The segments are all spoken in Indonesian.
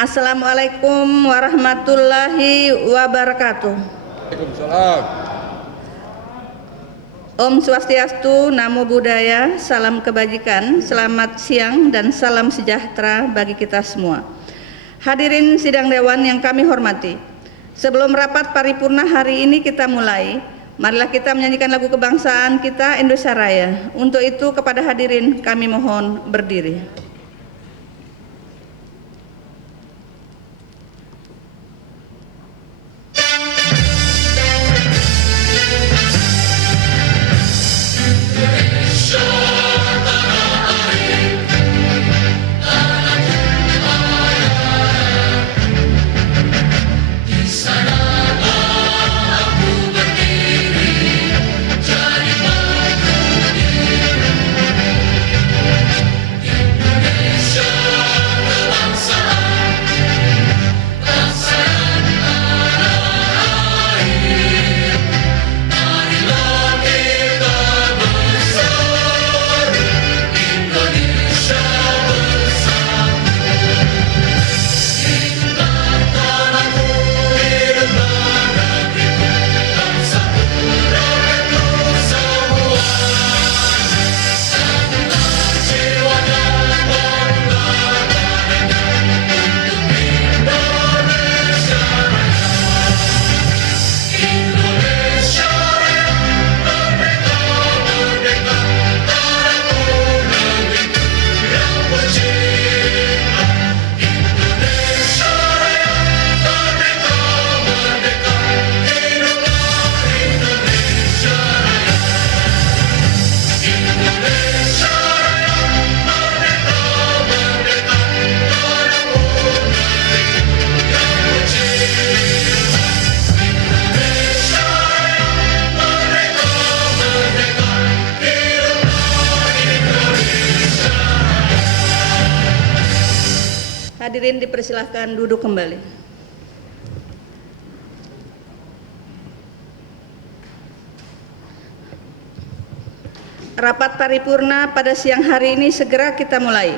Assalamualaikum warahmatullahi wabarakatuh. Waalaikumsalam. Om Swastiastu, Namo Buddhaya, salam kebajikan, selamat siang dan salam sejahtera bagi kita semua. Hadirin sidang dewan yang kami hormati, sebelum rapat paripurna hari ini kita mulai, marilah kita menyanyikan lagu kebangsaan kita Indonesia Raya. Untuk itu kepada hadirin kami mohon berdiri. Hadirin dipersilahkan duduk kembali. Rapat paripurna pada siang hari ini segera kita mulai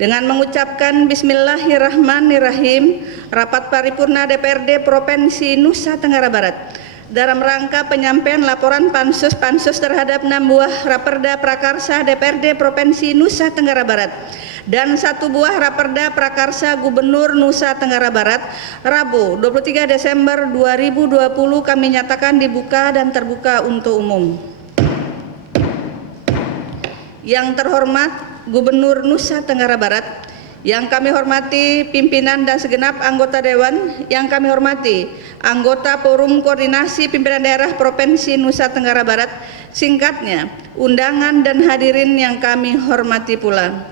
dengan mengucapkan Bismillahirrahmanirrahim. Rapat paripurna DPRD Provinsi Nusa Tenggara Barat dalam rangka penyampaian laporan pansus terhadap 6 buah Raperda Prakarsa DPRD Provinsi Nusa Tenggara Barat dan 1 buah Raperda Prakarsa Gubernur Nusa Tenggara Barat, Rabu 23 Desember 2020 kami nyatakan dibuka dan terbuka untuk umum. Yang terhormat Gubernur Nusa Tenggara Barat, yang kami hormati pimpinan dan segenap anggota dewan, yang kami hormati anggota Forum Koordinasi Pimpinan Daerah Provinsi Nusa Tenggara Barat, singkatnya undangan dan hadirin yang kami hormati pula.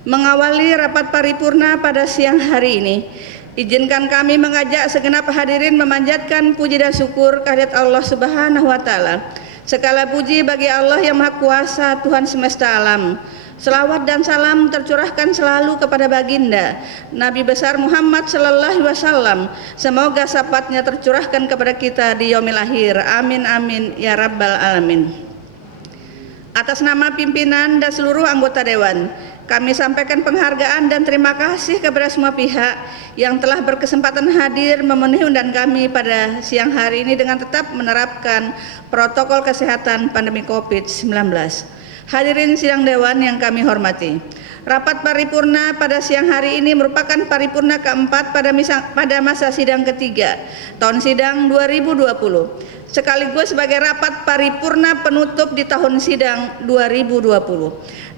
Mengawali rapat paripurna pada siang hari ini, izinkan kami mengajak segenap hadirin memanjatkan puji dan syukur kehadirat Allah Subhanahu wa Ta'ala. Segala puji bagi Allah yang Maha Kuasa, Tuhan semesta alam. Selawat dan salam tercurahkan selalu kepada baginda Nabi besar Muhammad sallallahu alaihi wasallam. Semoga syafaatnya tercurahkan kepada kita di yaumil akhir. Amin amin ya rabbal alamin. Atas nama pimpinan dan seluruh anggota dewan, kami sampaikan penghargaan dan terima kasih kepada semua pihak yang telah berkesempatan hadir memenuhi undangan kami pada siang hari ini dengan tetap menerapkan protokol kesehatan pandemi COVID-19. Hadirin sidang dewan yang kami hormati, rapat paripurna pada siang hari ini merupakan paripurna keempat pada masa sidang ketiga tahun sidang 2020, sekaligus sebagai rapat paripurna penutup di tahun sidang 2020.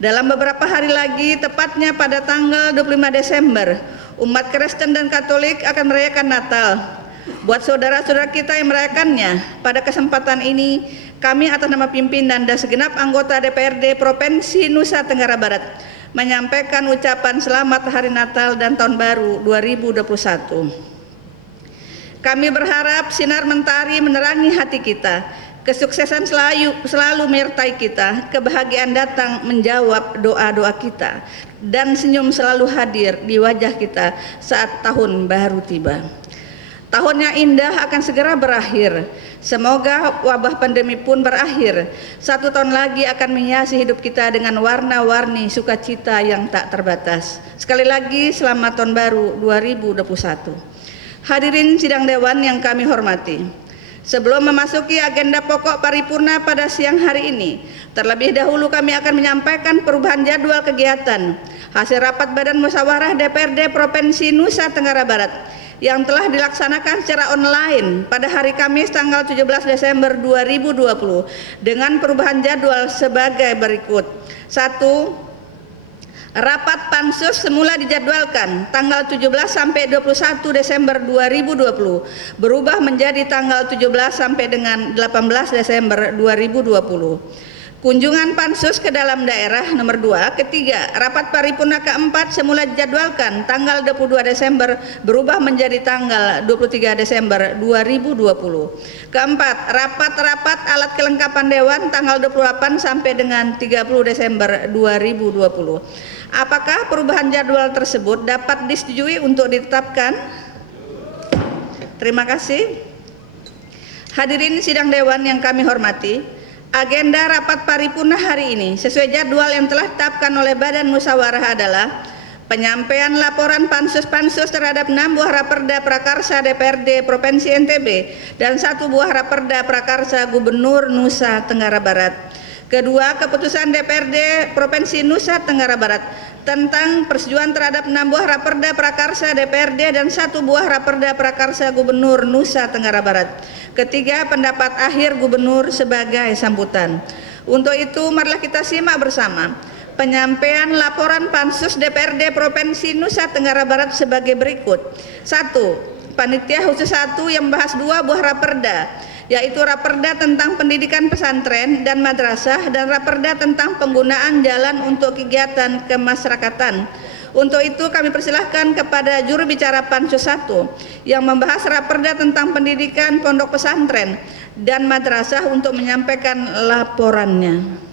Dalam beberapa hari lagi, tepatnya pada tanggal 25 Desember, umat Kristen dan Katolik akan merayakan Natal. Buat saudara-saudara kita yang merayakannya, pada kesempatan ini kami atas nama pimpinan dan segenap anggota DPRD Provinsi Nusa Tenggara Barat menyampaikan ucapan selamat Hari Natal dan Tahun Baru 2021. Kami berharap sinar mentari menerangi hati kita, kesuksesan selalu menyertai kita, kebahagiaan datang menjawab doa-doa kita, dan senyum selalu hadir di wajah kita saat tahun baru tiba. Tahunnya indah akan segera berakhir. Semoga wabah pandemi pun berakhir. 1 tahun lagi akan menghiasi hidup kita dengan warna-warni sukacita yang tak terbatas. Sekali lagi selamat tahun baru 2021. Hadirin sidang dewan yang kami hormati, sebelum memasuki agenda pokok paripurna pada siang hari ini, terlebih dahulu kami akan menyampaikan perubahan jadwal kegiatan hasil rapat Badan Musyawarah DPRD Provinsi Nusa Tenggara Barat yang telah dilaksanakan secara online pada hari Kamis tanggal 17 Desember 2020 dengan perubahan jadwal sebagai berikut. 1. Rapat Pansus semula dijadwalkan tanggal 17 sampai 21 Desember 2020 berubah menjadi tanggal 17 sampai dengan 18 Desember 2020. Kunjungan Pansus ke dalam daerah nomor 2. Ketiga, rapat paripurna keempat semula dijadwalkan tanggal 22 Desember berubah menjadi tanggal 23 Desember 2020. Keempat, rapat-rapat alat kelengkapan dewan tanggal 28 sampai dengan 30 Desember 2020. Apakah perubahan jadwal tersebut dapat disetujui untuk ditetapkan? Terima kasih. Hadirin sidang dewan yang kami hormati, agenda rapat paripurna hari ini sesuai jadwal yang telah ditetapkan oleh Badan Musyawarah adalah penyampaian laporan pansus-pansus terhadap 6 buah raperda prakarsa DPRD Provinsi NTB dan 1 buah raperda prakarsa Gubernur Nusa Tenggara Barat. Kedua, keputusan DPRD Provinsi Nusa Tenggara Barat tentang persetujuan terhadap 6 buah raperda prakarsa DPRD dan 1 buah raperda prakarsa Gubernur Nusa Tenggara Barat. Ketiga, pendapat akhir Gubernur sebagai sambutan. Untuk itu, marilah kita simak bersama penyampaian laporan Pansus DPRD Provinsi Nusa Tenggara Barat sebagai berikut. 1. Panitia khusus 1 yang membahas 2 buah raperda, yaitu raperda tentang pendidikan pesantren dan madrasah dan raperda tentang penggunaan jalan untuk kegiatan kemasyarakatan. Untuk itu kami persilahkan kepada juru bicara Pansus 1 yang membahas raperda tentang pendidikan pondok pesantren dan madrasah untuk menyampaikan laporannya.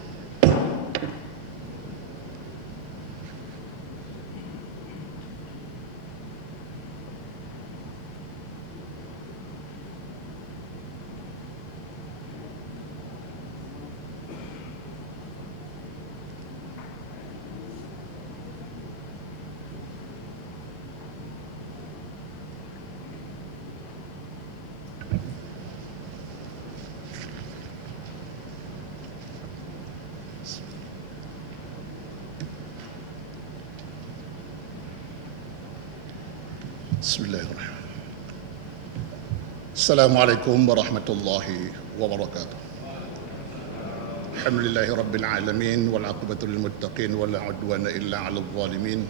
Bismillahirrahmanirrahim. Assalamualaikum warahmatullahi wabarakatuh. Alhamdulillahi rabbil alamin wal aqibatu lil muttaqin wa la udwana illa 'alal zalimin.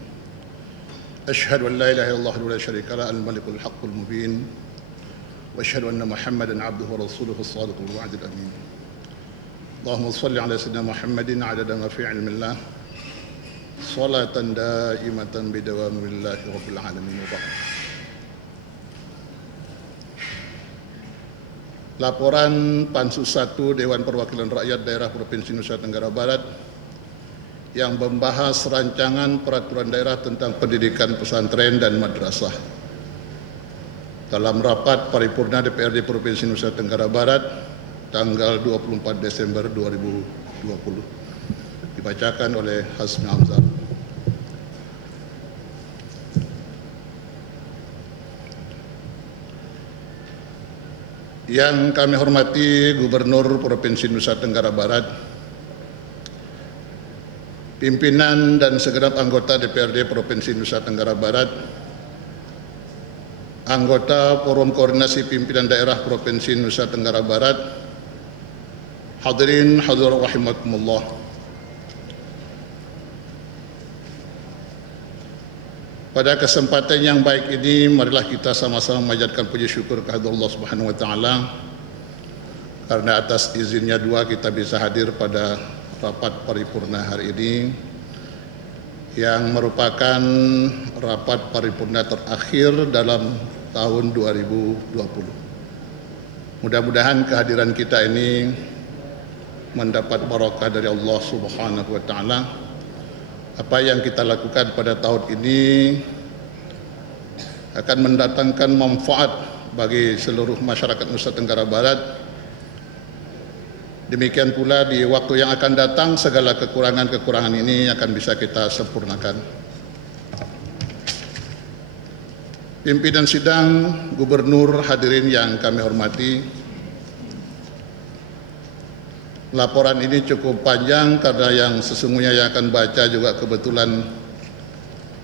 Asyhadu an la ilaha illallah wa la syarika lahu al-malikul haqqul mubin. Wa asyhadu anna Muhammadan 'abduhu wa rasuluhu as-sadiqul wa'dul amin. Allahumma shalli 'ala sayyidina Muhammadin 'adada ma fi 'ilmillah. Salatan daimatan bidawamillahi rabbil alamin wa ba'd. Laporan Pansus 1 Dewan Perwakilan Rakyat Daerah Provinsi Nusa Tenggara Barat yang membahas rancangan peraturan daerah tentang pendidikan pesantren dan madrasah. Dalam rapat paripurna DPRD Provinsi Nusa Tenggara Barat tanggal 24 Desember 2020 dibacakan oleh Hasmi Hamzah. Yang kami hormati Gubernur Provinsi Nusa Tenggara Barat, pimpinan dan segenap anggota DPRD Provinsi Nusa Tenggara Barat, anggota Forum Koordinasi Pimpinan Daerah Provinsi Nusa Tenggara Barat, hadirin hadirat rahimakumullah. Pada kesempatan yang baik ini, marilah kita sama-sama memanjatkan puji syukur kehadirat Allah Subhanahu wa taala karena atas izinnya dua kita bisa hadir pada rapat paripurna hari ini yang merupakan rapat paripurna terakhir dalam tahun 2020. Mudah-mudahan kehadiran kita ini mendapat barokah dari Allah Subhanahu wa taala. Apa yang kita lakukan pada tahun ini akan mendatangkan manfaat bagi seluruh masyarakat Nusa Tenggara Barat. Demikian pula di waktu yang akan datang segala kekurangan-kekurangan ini akan bisa kita sempurnakan. Pimpinan sidang, Gubernur, hadirin yang kami hormati, laporan ini cukup panjang karena yang sesungguhnya yang akan baca juga kebetulan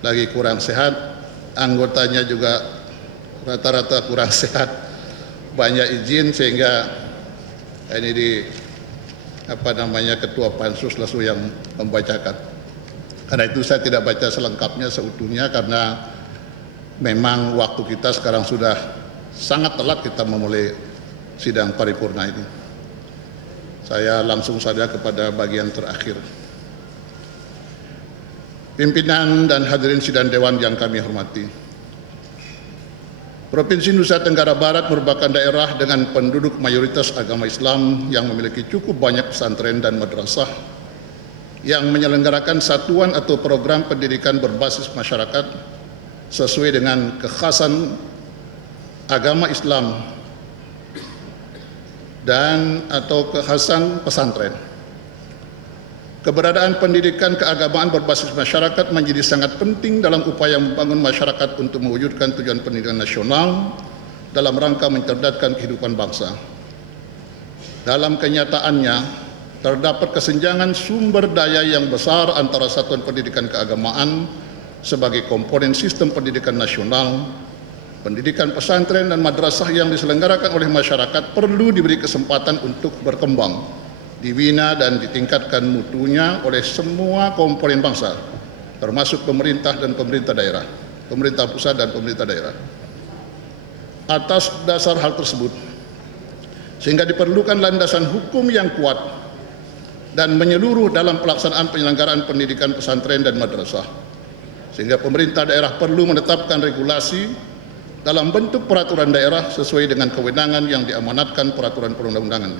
lagi kurang sehat, anggotanya juga rata-rata kurang sehat, banyak izin sehingga ini Ketua Pansus langsung yang membacakan. Karena itu saya tidak baca selengkapnya seutuhnya karena memang waktu kita sekarang sudah sangat telat kita memulai sidang paripurna ini. Saya langsung saja kepada bagian terakhir. Pimpinan dan hadirin sidang dewan yang kami hormati. Provinsi Nusa Tenggara Barat merupakan daerah dengan penduduk mayoritas agama Islam yang memiliki cukup banyak pesantren dan madrasah yang menyelenggarakan satuan atau program pendidikan berbasis masyarakat sesuai dengan kekhasan agama Islam dan atau kekhasan pesantren. Keberadaan pendidikan keagamaan berbasis masyarakat menjadi sangat penting dalam upaya membangun masyarakat untuk mewujudkan tujuan pendidikan nasional dalam rangka mencerdaskan kehidupan bangsa. Dalam kenyataannya, terdapat kesenjangan sumber daya yang besar antara satuan pendidikan keagamaan sebagai komponen sistem pendidikan nasional. Pendidikan pesantren dan madrasah yang diselenggarakan oleh masyarakat perlu diberi kesempatan untuk berkembang, dibina dan ditingkatkan mutunya oleh semua komponen bangsa, termasuk pemerintah dan pemerintah daerah, pemerintah pusat dan pemerintah daerah. Atas dasar hal tersebut, sehingga diperlukan landasan hukum yang kuat dan menyeluruh dalam pelaksanaan penyelenggaraan pendidikan pesantren dan madrasah, sehingga pemerintah daerah perlu menetapkan regulasi dalam bentuk peraturan daerah sesuai dengan kewenangan yang diamanatkan peraturan perundang-undangan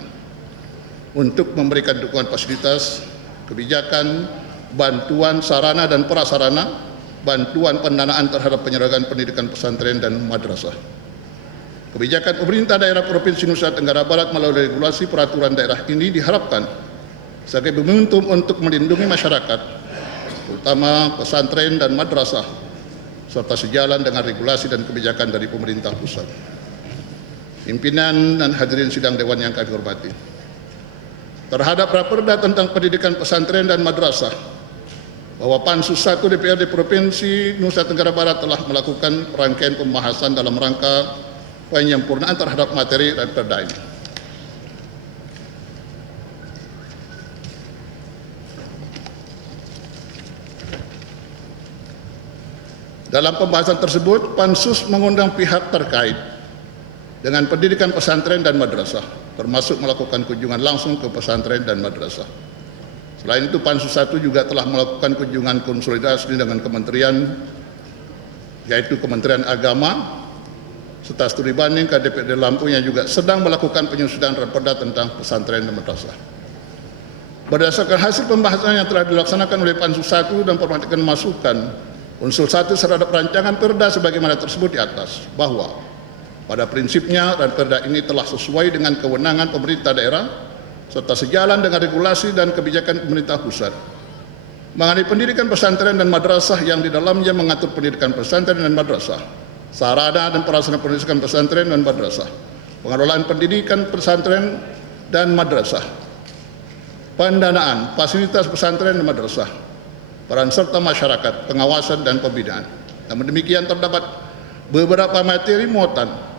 untuk memberikan dukungan fasilitas, kebijakan, bantuan sarana dan prasarana, bantuan pendanaan terhadap penyelenggaraan pendidikan pesantren dan madrasah. Kebijakan pemerintah daerah Provinsi Nusa Tenggara Barat melalui regulasi peraturan daerah ini diharapkan sebagai momentum untuk melindungi masyarakat, terutama pesantren dan madrasah, serta sejalan dengan regulasi dan kebijakan dari pemerintah pusat. Pimpinan dan hadirin sidang dewan yang kami hormati, terhadap Raperda tentang pendidikan pesantren dan madrasah, bahwa Pansus 1 DPRD Provinsi Nusa Tenggara Barat telah melakukan rangkaian pembahasan dalam rangka penyempurnaan terhadap materi Raperda ini. Dalam pembahasan tersebut, Pansus mengundang pihak terkait dengan pendidikan pesantren dan madrasah, termasuk melakukan kunjungan langsung ke pesantren dan madrasah. Selain itu, Pansus 1 juga telah melakukan kunjungan konsolidasi dengan kementerian, yaitu Kementerian Agama, serta studi banding ke DPRD Lampung yang juga sedang melakukan penyusunan Raperda tentang pesantren dan madrasah. Berdasarkan hasil pembahasan yang telah dilaksanakan oleh Pansus 1 dan perhatikan masukan unsur 1 terhadap rancangan perda sebagaimana tersebut di atas, bahwa pada prinsipnya Raperda ini telah sesuai dengan kewenangan pemerintah daerah serta sejalan dengan regulasi dan kebijakan pemerintah pusat mengenai pendidikan pesantren dan madrasah yang di dalamnya mengatur pendidikan pesantren dan madrasah, sarana dan prasarana pendidikan pesantren dan madrasah, pengelolaan pendidikan pesantren dan madrasah, pendanaan fasilitas pesantren dan madrasah, peran serta masyarakat, pengawasan dan pembinaan. Namun demikian, terdapat beberapa materi muatan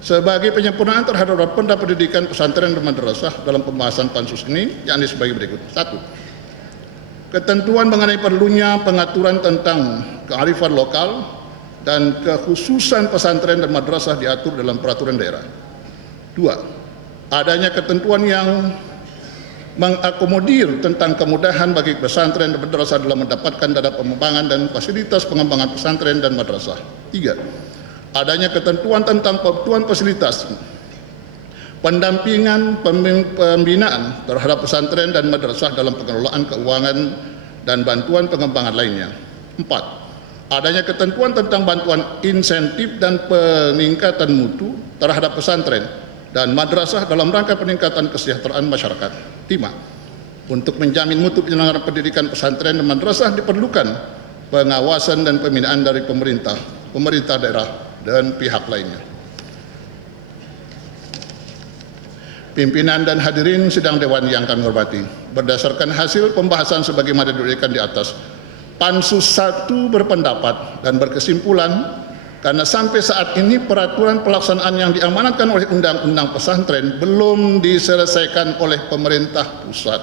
sebagai penyempurnaan terhadap Raperda pendidikan pesantren dan madrasah dalam pembahasan Pansus ini, yakni sebagai berikut. 1. Ketentuan mengenai perlunya pengaturan tentang kearifan lokal dan kekhususan pesantren dan madrasah diatur dalam peraturan daerah. 2. Adanya ketentuan yang mengakomodir tentang kemudahan bagi pesantren dan madrasah dalam mendapatkan dana pengembangan dan fasilitas pengembangan pesantren dan madrasah. 3. Adanya ketentuan tentang kebutuhan fasilitas, pendampingan, pembinaan terhadap pesantren dan madrasah dalam pengelolaan keuangan dan bantuan pengembangan lainnya. 4. adanya ketentuan tentang bantuan insentif dan peningkatan mutu terhadap pesantren dan madrasah dalam rangka peningkatan kesejahteraan masyarakat. 5. Untuk menjamin mutu penyelenggaraan pendidikan pesantren dan madrasah diperlukan pengawasan dan pembinaan dari pemerintah daerah dan pihak lainnya. Pimpinan dan hadirin sidang dewan yang kami hormati, berdasarkan hasil pembahasan sebagaimana diberikan di atas, Pansus 1 berpendapat dan berkesimpulan karena sampai saat ini peraturan pelaksanaan yang diamanatkan oleh Undang-Undang Pesantren belum diselesaikan oleh pemerintah pusat,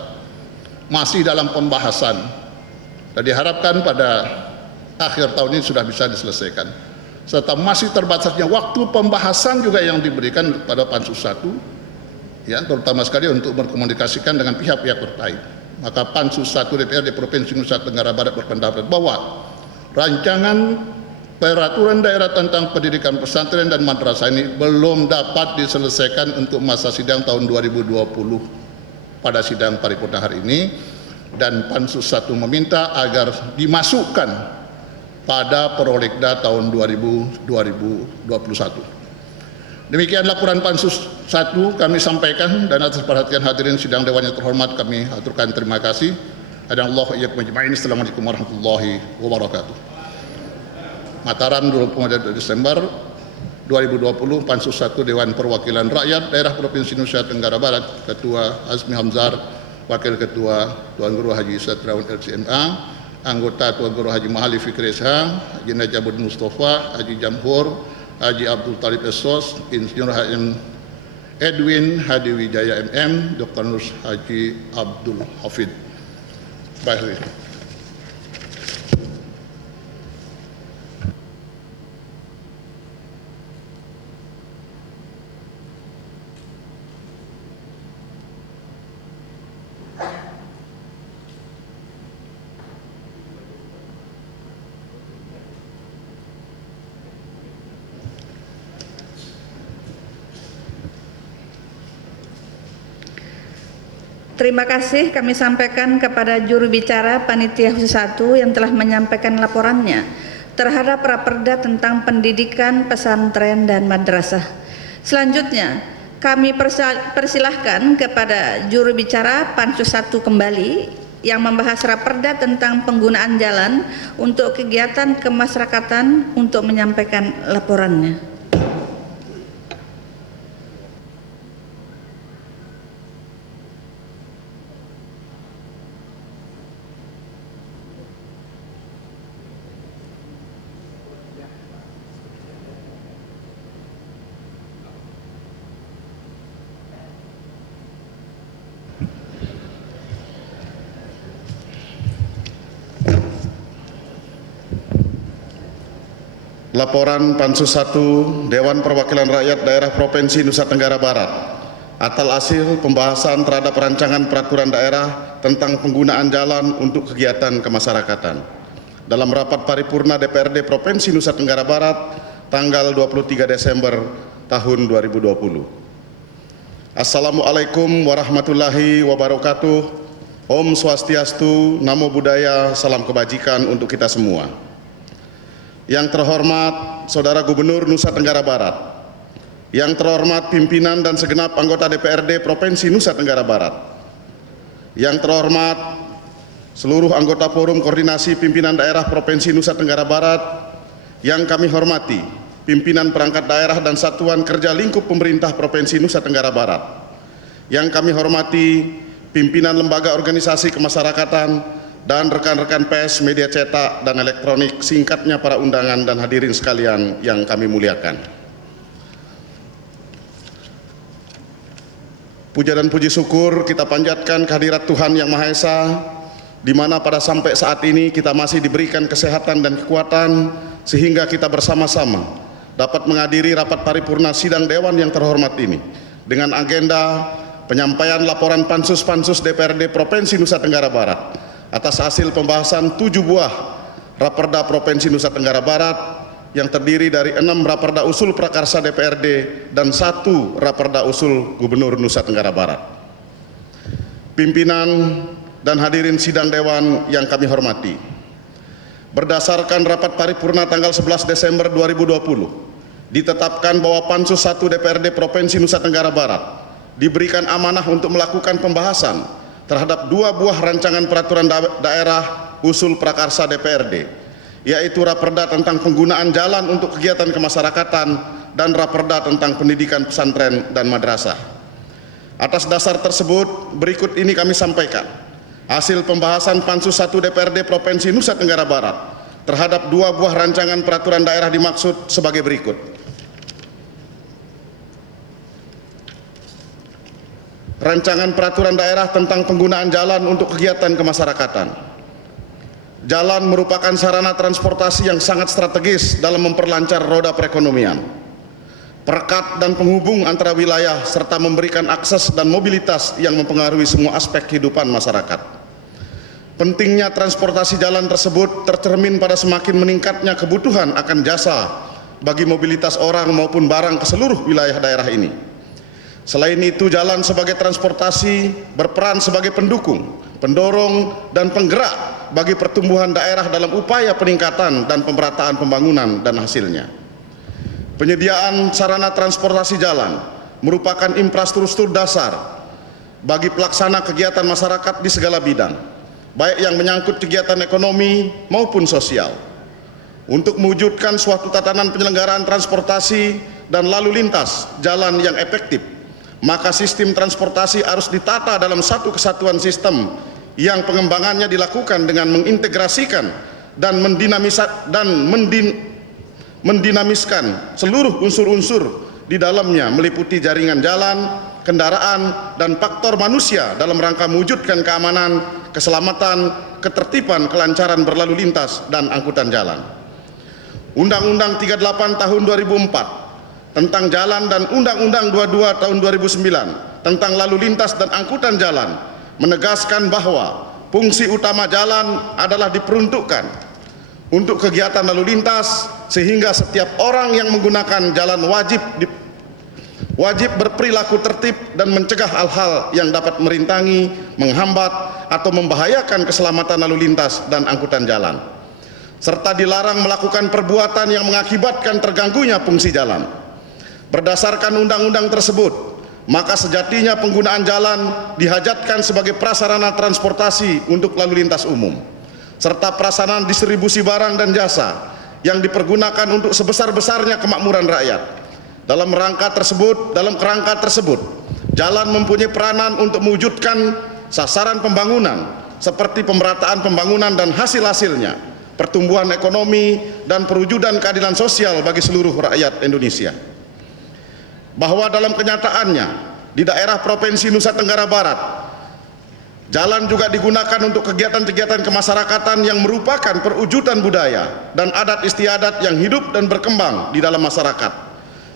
masih dalam pembahasan dan diharapkan pada akhir tahun ini sudah bisa diselesaikan, serta masih terbatasnya waktu pembahasan juga yang diberikan pada Pansus 1, ya, terutama sekali untuk berkomunikasikan dengan pihak-pihak terkait. Maka Pansus 1 DPRD Provinsi Nusa Tenggara Barat berpendapat bahwa rancangan peraturan daerah tentang pendidikan pesantren dan madrasah ini belum dapat diselesaikan untuk masa sidang tahun 2020 pada sidang paripurna hari ini, dan Pansus 1 meminta agar dimasukkan pada Prolegda tahun 2021. Demikian laporan Pansus 1 kami sampaikan, dan atas perhatian hadirin sidang dewan yang terhormat kami aturkan terima kasih. Hadanallahu iyyakum ajma'in. Assalamualaikum warahmatullahi wabarakatuh. Mataram 24 Desember 2020, Pansus 1 Dewan Perwakilan Rakyat Daerah Provinsi Nusa Tenggara Barat, Ketua Azmi Hamzar, Wakil Ketua Tuan Guru Haji Satriawan LCMA, Anggota Tuan Guru Haji Mahali Fikri SH, Haji Najabud Mustafa, Haji Jamhur, Haji Abdul Talib Esos, Insinyur HM Edwin Hadi Wijaya MM, Dr. Nus Haji Abdul Hafid. Baik. Terima kasih kami sampaikan kepada juru bicara Panitia Khusus 1 yang telah menyampaikan laporannya terhadap Raperda tentang pendidikan pesantren dan madrasah. Selanjutnya, kami persilahkan kepada juru bicara Pansus 1 kembali yang membahas Raperda tentang penggunaan jalan untuk kegiatan kemasyarakatan untuk menyampaikan laporannya. Laporan Pansus 1 Dewan Perwakilan Rakyat Daerah Provinsi Nusa Tenggara Barat atas hasil pembahasan terhadap rancangan peraturan daerah tentang penggunaan jalan untuk kegiatan kemasyarakatan dalam rapat paripurna DPRD Provinsi Nusa Tenggara Barat tanggal 23 Desember tahun 2020. Assalamualaikum warahmatullahi wabarakatuh. Om Swastiastu, Namo Buddhaya, salam kebajikan untuk kita semua. Yang terhormat Saudara Gubernur Nusa Tenggara Barat, yang terhormat pimpinan dan segenap anggota DPRD Provinsi Nusa Tenggara Barat, yang terhormat seluruh anggota Forum Koordinasi Pimpinan Daerah Provinsi Nusa Tenggara Barat, yang kami hormati pimpinan perangkat daerah dan satuan kerja lingkup pemerintah Provinsi Nusa Tenggara Barat, yang kami hormati pimpinan lembaga organisasi kemasyarakatan dan rekan-rekan pers, media cetak dan elektronik, singkatnya para undangan dan hadirin sekalian yang kami muliakan. Puja dan puji syukur kita panjatkan kehadirat Tuhan Yang Maha Esa, di mana pada sampai saat ini kita masih diberikan kesehatan dan kekuatan sehingga kita bersama-sama dapat menghadiri rapat paripurna sidang dewan yang terhormat ini dengan agenda penyampaian laporan pansus-pansus DPRD Provinsi Nusa Tenggara Barat atas hasil pembahasan 7 buah Raperda Provinsi Nusa Tenggara Barat yang terdiri dari 6 Raperda Usul Prakarsa DPRD dan 1 Raperda Usul Gubernur Nusa Tenggara Barat. Pimpinan dan hadirin sidang dewan yang kami hormati, berdasarkan rapat paripurna tanggal 11 Desember 2020, ditetapkan bahwa Pansus 1 DPRD Provinsi Nusa Tenggara Barat diberikan amanah untuk melakukan pembahasan terhadap 2 buah rancangan peraturan daerah usul prakarsa DPRD, yaitu Raperda tentang penggunaan jalan untuk kegiatan kemasyarakatan dan Raperda tentang pendidikan pesantren dan madrasah. Atas dasar tersebut, berikut ini kami sampaikan hasil pembahasan Pansus 1 DPRD Provinsi Nusa Tenggara Barat terhadap 2 buah rancangan peraturan daerah dimaksud sebagai berikut. Rancangan peraturan daerah tentang penggunaan jalan untuk kegiatan kemasyarakatan. Jalan merupakan sarana transportasi yang sangat strategis dalam memperlancar roda perekonomian, perekat dan penghubung antara wilayah, serta memberikan akses dan mobilitas yang mempengaruhi semua aspek kehidupan masyarakat. Pentingnya transportasi jalan tersebut tercermin pada semakin meningkatnya kebutuhan akan jasa bagi mobilitas orang maupun barang ke seluruh wilayah daerah ini. Selain itu, jalan sebagai transportasi berperan sebagai pendukung, pendorong, dan penggerak bagi pertumbuhan daerah dalam upaya peningkatan dan pemerataan pembangunan dan hasilnya. Penyediaan sarana transportasi jalan merupakan infrastruktur dasar bagi pelaksana kegiatan masyarakat di segala bidang, baik yang menyangkut kegiatan ekonomi maupun sosial. Untuk mewujudkan suatu tatanan penyelenggaraan transportasi dan lalu lintas jalan yang efektif, maka sistem transportasi harus ditata dalam satu kesatuan sistem yang pengembangannya dilakukan dengan mengintegrasikan dan mendinamiskan seluruh unsur-unsur di dalamnya, meliputi jaringan jalan, kendaraan, dan faktor manusia dalam rangka mewujudkan keamanan, keselamatan, ketertiban, kelancaran berlalu lintas, dan angkutan jalan. Undang-Undang 38 tahun 2004 tentang jalan dan Undang-Undang 22 tahun 2009 tentang lalu lintas dan angkutan jalan menegaskan bahwa fungsi utama jalan adalah diperuntukkan untuk kegiatan lalu lintas, sehingga setiap orang yang menggunakan jalan wajib berperilaku tertib dan mencegah hal-hal yang dapat merintangi, menghambat, atau membahayakan keselamatan lalu lintas dan angkutan jalan, serta dilarang melakukan perbuatan yang mengakibatkan terganggunya fungsi jalan. Berdasarkan undang-undang tersebut, maka sejatinya penggunaan jalan dihajatkan sebagai prasarana transportasi untuk lalu lintas umum, serta prasarana distribusi barang dan jasa yang dipergunakan untuk sebesar-besarnya kemakmuran rakyat. Dalam kerangka tersebut, jalan mempunyai peranan untuk mewujudkan sasaran pembangunan seperti pemerataan pembangunan dan hasil-hasilnya, pertumbuhan ekonomi, dan perwujudan keadilan sosial bagi seluruh rakyat Indonesia. Bahwa dalam kenyataannya, di daerah Provinsi Nusa Tenggara Barat, jalan juga digunakan untuk kegiatan-kegiatan kemasyarakatan yang merupakan perwujudan budaya dan adat istiadat yang hidup dan berkembang di dalam masyarakat,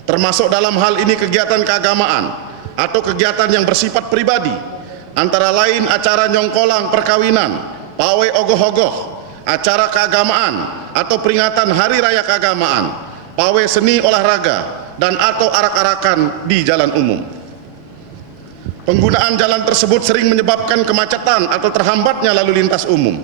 termasuk dalam hal ini kegiatan keagamaan atau kegiatan yang bersifat pribadi, antara lain acara nyongkolang perkawinan, pawai ogoh-ogoh, acara keagamaan atau peringatan hari raya keagamaan, pawai seni olahraga, dan atau arak-arakan di jalan umum. Penggunaan jalan tersebut sering menyebabkan kemacetan atau terhambatnya lalu lintas umum,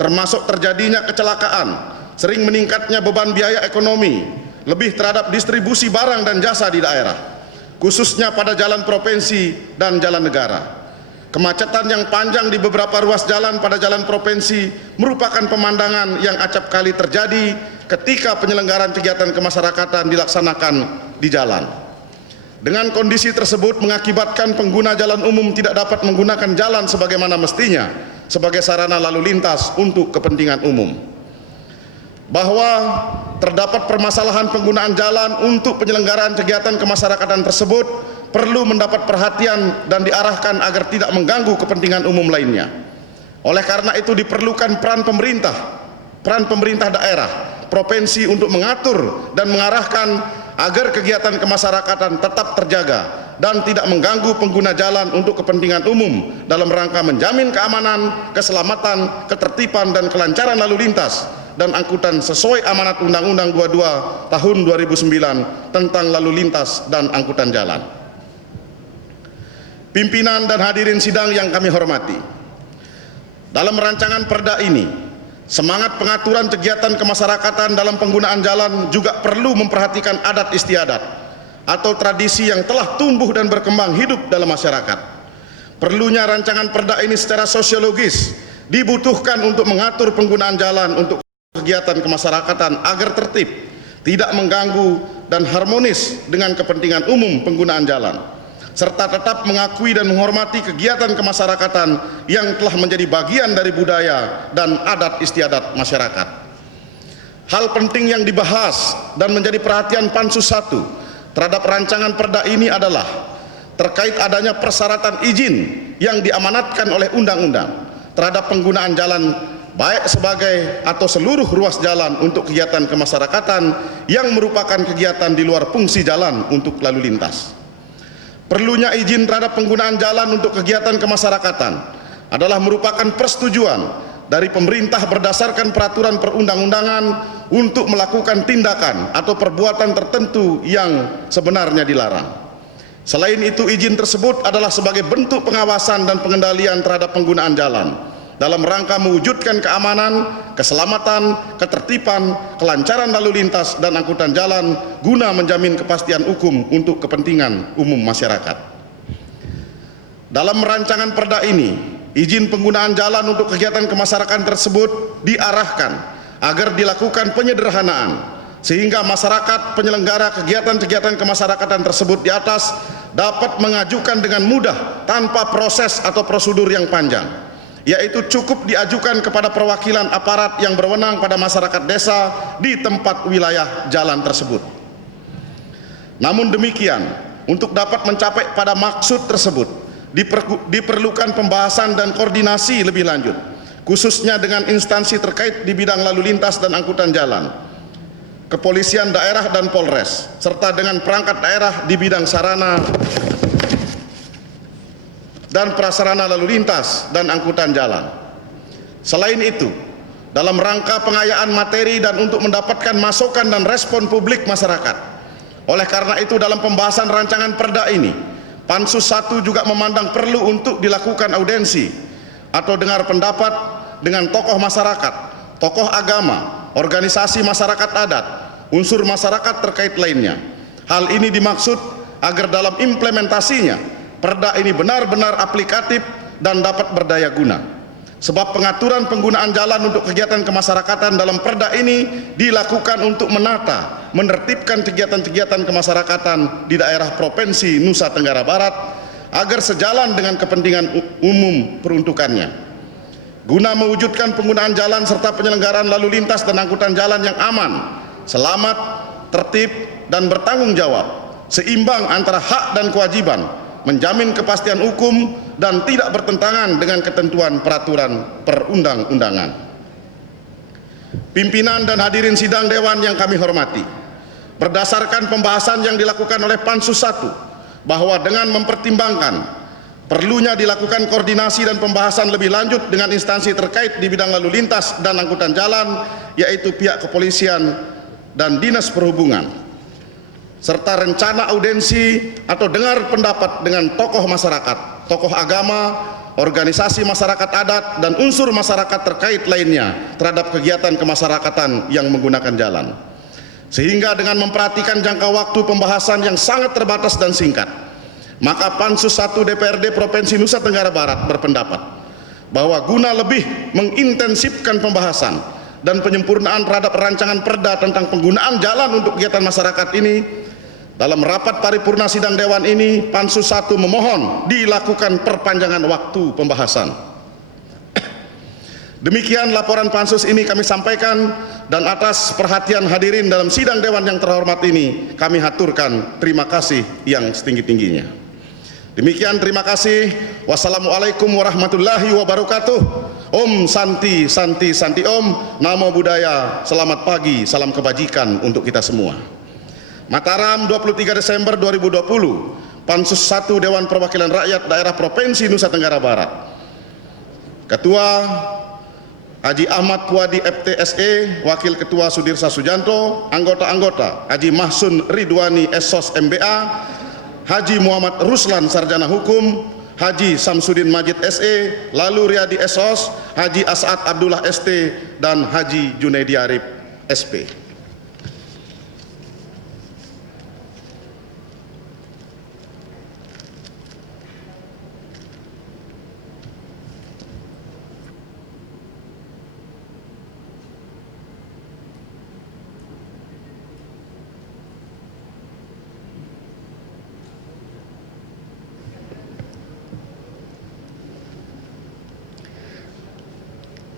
termasuk terjadinya kecelakaan, sering meningkatnya beban biaya ekonomi, lebih terhadap distribusi barang dan jasa di daerah, khususnya pada jalan provinsi dan jalan negara. Kemacetan yang panjang di beberapa ruas jalan pada jalan provinsi merupakan pemandangan yang acap kali terjadi ketika penyelenggaraan kegiatan kemasyarakatan dilaksanakan di jalan. Dengan kondisi tersebut mengakibatkan pengguna jalan umum tidak dapat menggunakan jalan sebagaimana mestinya sebagai sarana lalu lintas untuk kepentingan umum. Bahwa terdapat permasalahan penggunaan jalan untuk penyelenggaraan kegiatan kemasyarakatan tersebut perlu mendapat perhatian dan diarahkan agar tidak mengganggu kepentingan umum lainnya. Oleh karena itu diperlukan peran pemerintah daerah, provinsi untuk mengatur dan mengarahkan agar kegiatan kemasyarakatan tetap terjaga dan tidak mengganggu pengguna jalan untuk kepentingan umum dalam rangka menjamin keamanan, keselamatan, ketertiban, dan kelancaran lalu lintas dan angkutan sesuai amanat Undang-Undang 22 tahun 2009 tentang lalu lintas dan angkutan jalan. Pimpinan dan hadirin sidang yang kami hormati, dalam rancangan perda ini Semangat pengaturan kegiatan kemasyarakatan dalam penggunaan jalan juga perlu memperhatikan adat istiadat atau tradisi yang telah tumbuh dan berkembang hidup dalam masyarakat. Perlunya rancangan perda ini secara sosiologis dibutuhkan untuk mengatur penggunaan jalan untuk kegiatan kemasyarakatan agar tertib, tidak mengganggu dan harmonis dengan kepentingan umum penggunaan jalan, serta tetap mengakui dan menghormati kegiatan kemasyarakatan yang telah menjadi bagian dari budaya dan adat istiadat masyarakat. Hal penting yang dibahas dan menjadi perhatian Pansus 1 terhadap rancangan perda ini adalah terkait adanya persyaratan izin yang diamanatkan oleh undang-undang terhadap penggunaan jalan baik sebagai atau seluruh ruas jalan untuk kegiatan kemasyarakatan yang merupakan kegiatan di luar fungsi jalan untuk lalu lintas. Perlunya izin terhadap penggunaan jalan untuk kegiatan kemasyarakatan adalah merupakan persetujuan dari pemerintah berdasarkan peraturan perundang-undangan untuk melakukan tindakan atau perbuatan tertentu yang sebenarnya dilarang. Selain itu, izin tersebut adalah sebagai bentuk pengawasan dan pengendalian terhadap penggunaan jalan dalam rangka mewujudkan keamanan, keselamatan, ketertiban, kelancaran lalu lintas dan angkutan jalan guna menjamin kepastian hukum untuk kepentingan umum masyarakat. Dalam rancangan perda ini, izin penggunaan jalan untuk kegiatan kemasyarakatan tersebut diarahkan agar dilakukan penyederhanaan sehingga masyarakat penyelenggara kegiatan-kegiatan kemasyarakatan tersebut di atas dapat mengajukan dengan mudah tanpa proses atau prosedur yang panjang, yaitu cukup diajukan kepada perwakilan aparat yang berwenang pada masyarakat desa di tempat wilayah jalan tersebut. Namun demikian, untuk dapat mencapai pada maksud tersebut, diperlukan pembahasan dan koordinasi lebih lanjut, khususnya dengan instansi terkait di bidang lalu lintas dan angkutan jalan, kepolisian daerah dan Polres, serta dengan perangkat daerah di bidang sarana dan prasarana lalu lintas dan angkutan jalan. Selain itu, dalam rangka pengayaan materi dan untuk mendapatkan masukan dan respon publik masyarakat, oleh karena itu dalam pembahasan rancangan perda ini, Pansus 1 juga memandang perlu untuk dilakukan audensi atau dengar pendapat dengan tokoh masyarakat, tokoh agama, organisasi masyarakat adat, unsur masyarakat terkait lainnya. Hal ini dimaksud agar dalam implementasinya perda ini benar-benar aplikatif dan dapat berdaya guna. Sebab pengaturan penggunaan jalan untuk kegiatan kemasyarakatan dalam perda ini dilakukan untuk menata, menertibkan kegiatan-kegiatan kemasyarakatan di daerah Provinsi Nusa Tenggara Barat agar sejalan dengan kepentingan umum peruntukannya. Guna mewujudkan penggunaan jalan serta penyelenggaraan lalu lintas dan angkutan jalan yang aman, selamat, tertib, dan bertanggung jawab, seimbang antara hak dan kewajiban, menjamin kepastian hukum dan tidak bertentangan dengan ketentuan peraturan perundang-undangan. Pimpinan dan hadirin sidang dewan yang kami hormati, berdasarkan pembahasan yang dilakukan oleh Pansus 1 bahwa dengan mempertimbangkan perlunya dilakukan koordinasi dan pembahasan lebih lanjut dengan instansi terkait di bidang lalu lintas dan angkutan jalan, yaitu pihak kepolisian dan dinas perhubungan, serta rencana audensi atau dengar pendapat dengan tokoh masyarakat, tokoh agama, organisasi masyarakat adat, dan unsur masyarakat terkait lainnya terhadap kegiatan kemasyarakatan yang menggunakan jalan. Sehingga dengan memperhatikan jangka waktu pembahasan yang sangat terbatas dan singkat, maka Pansus 1 DPRD Provinsi Nusa Tenggara Barat berpendapat bahwa guna lebih mengintensifkan pembahasan dan penyempurnaan terhadap rancangan perda tentang penggunaan jalan untuk kegiatan masyarakat ini, dalam rapat paripurna sidang dewan ini, Pansus 1 memohon dilakukan perpanjangan waktu pembahasan. Demikian laporan Pansus ini kami sampaikan, dan atas perhatian hadirin dalam sidang dewan yang terhormat ini, kami haturkan terima kasih yang setinggi-tingginya. Demikian, terima kasih. Wassalamualaikum warahmatullahi wabarakatuh. Om Santi Santi Santi Om. Namo Buddhaya. Selamat pagi, salam kebajikan untuk kita semua. Mataram, 23 Desember 2020, Pansus 1 Dewan Perwakilan Rakyat Daerah Provinsi Nusa Tenggara Barat. Ketua Haji Ahmad Puadi FTSE, Wakil Ketua Sudirsa Sujanto, anggota-anggota Haji Mahsun Ridwani SOS MBA, Haji Muhammad Ruslan Sarjana Hukum, Haji Samsudin Majid SE, lalu Riyadi SOS, Haji As'ad Abdullah ST, dan Haji Junaidi Arif SP.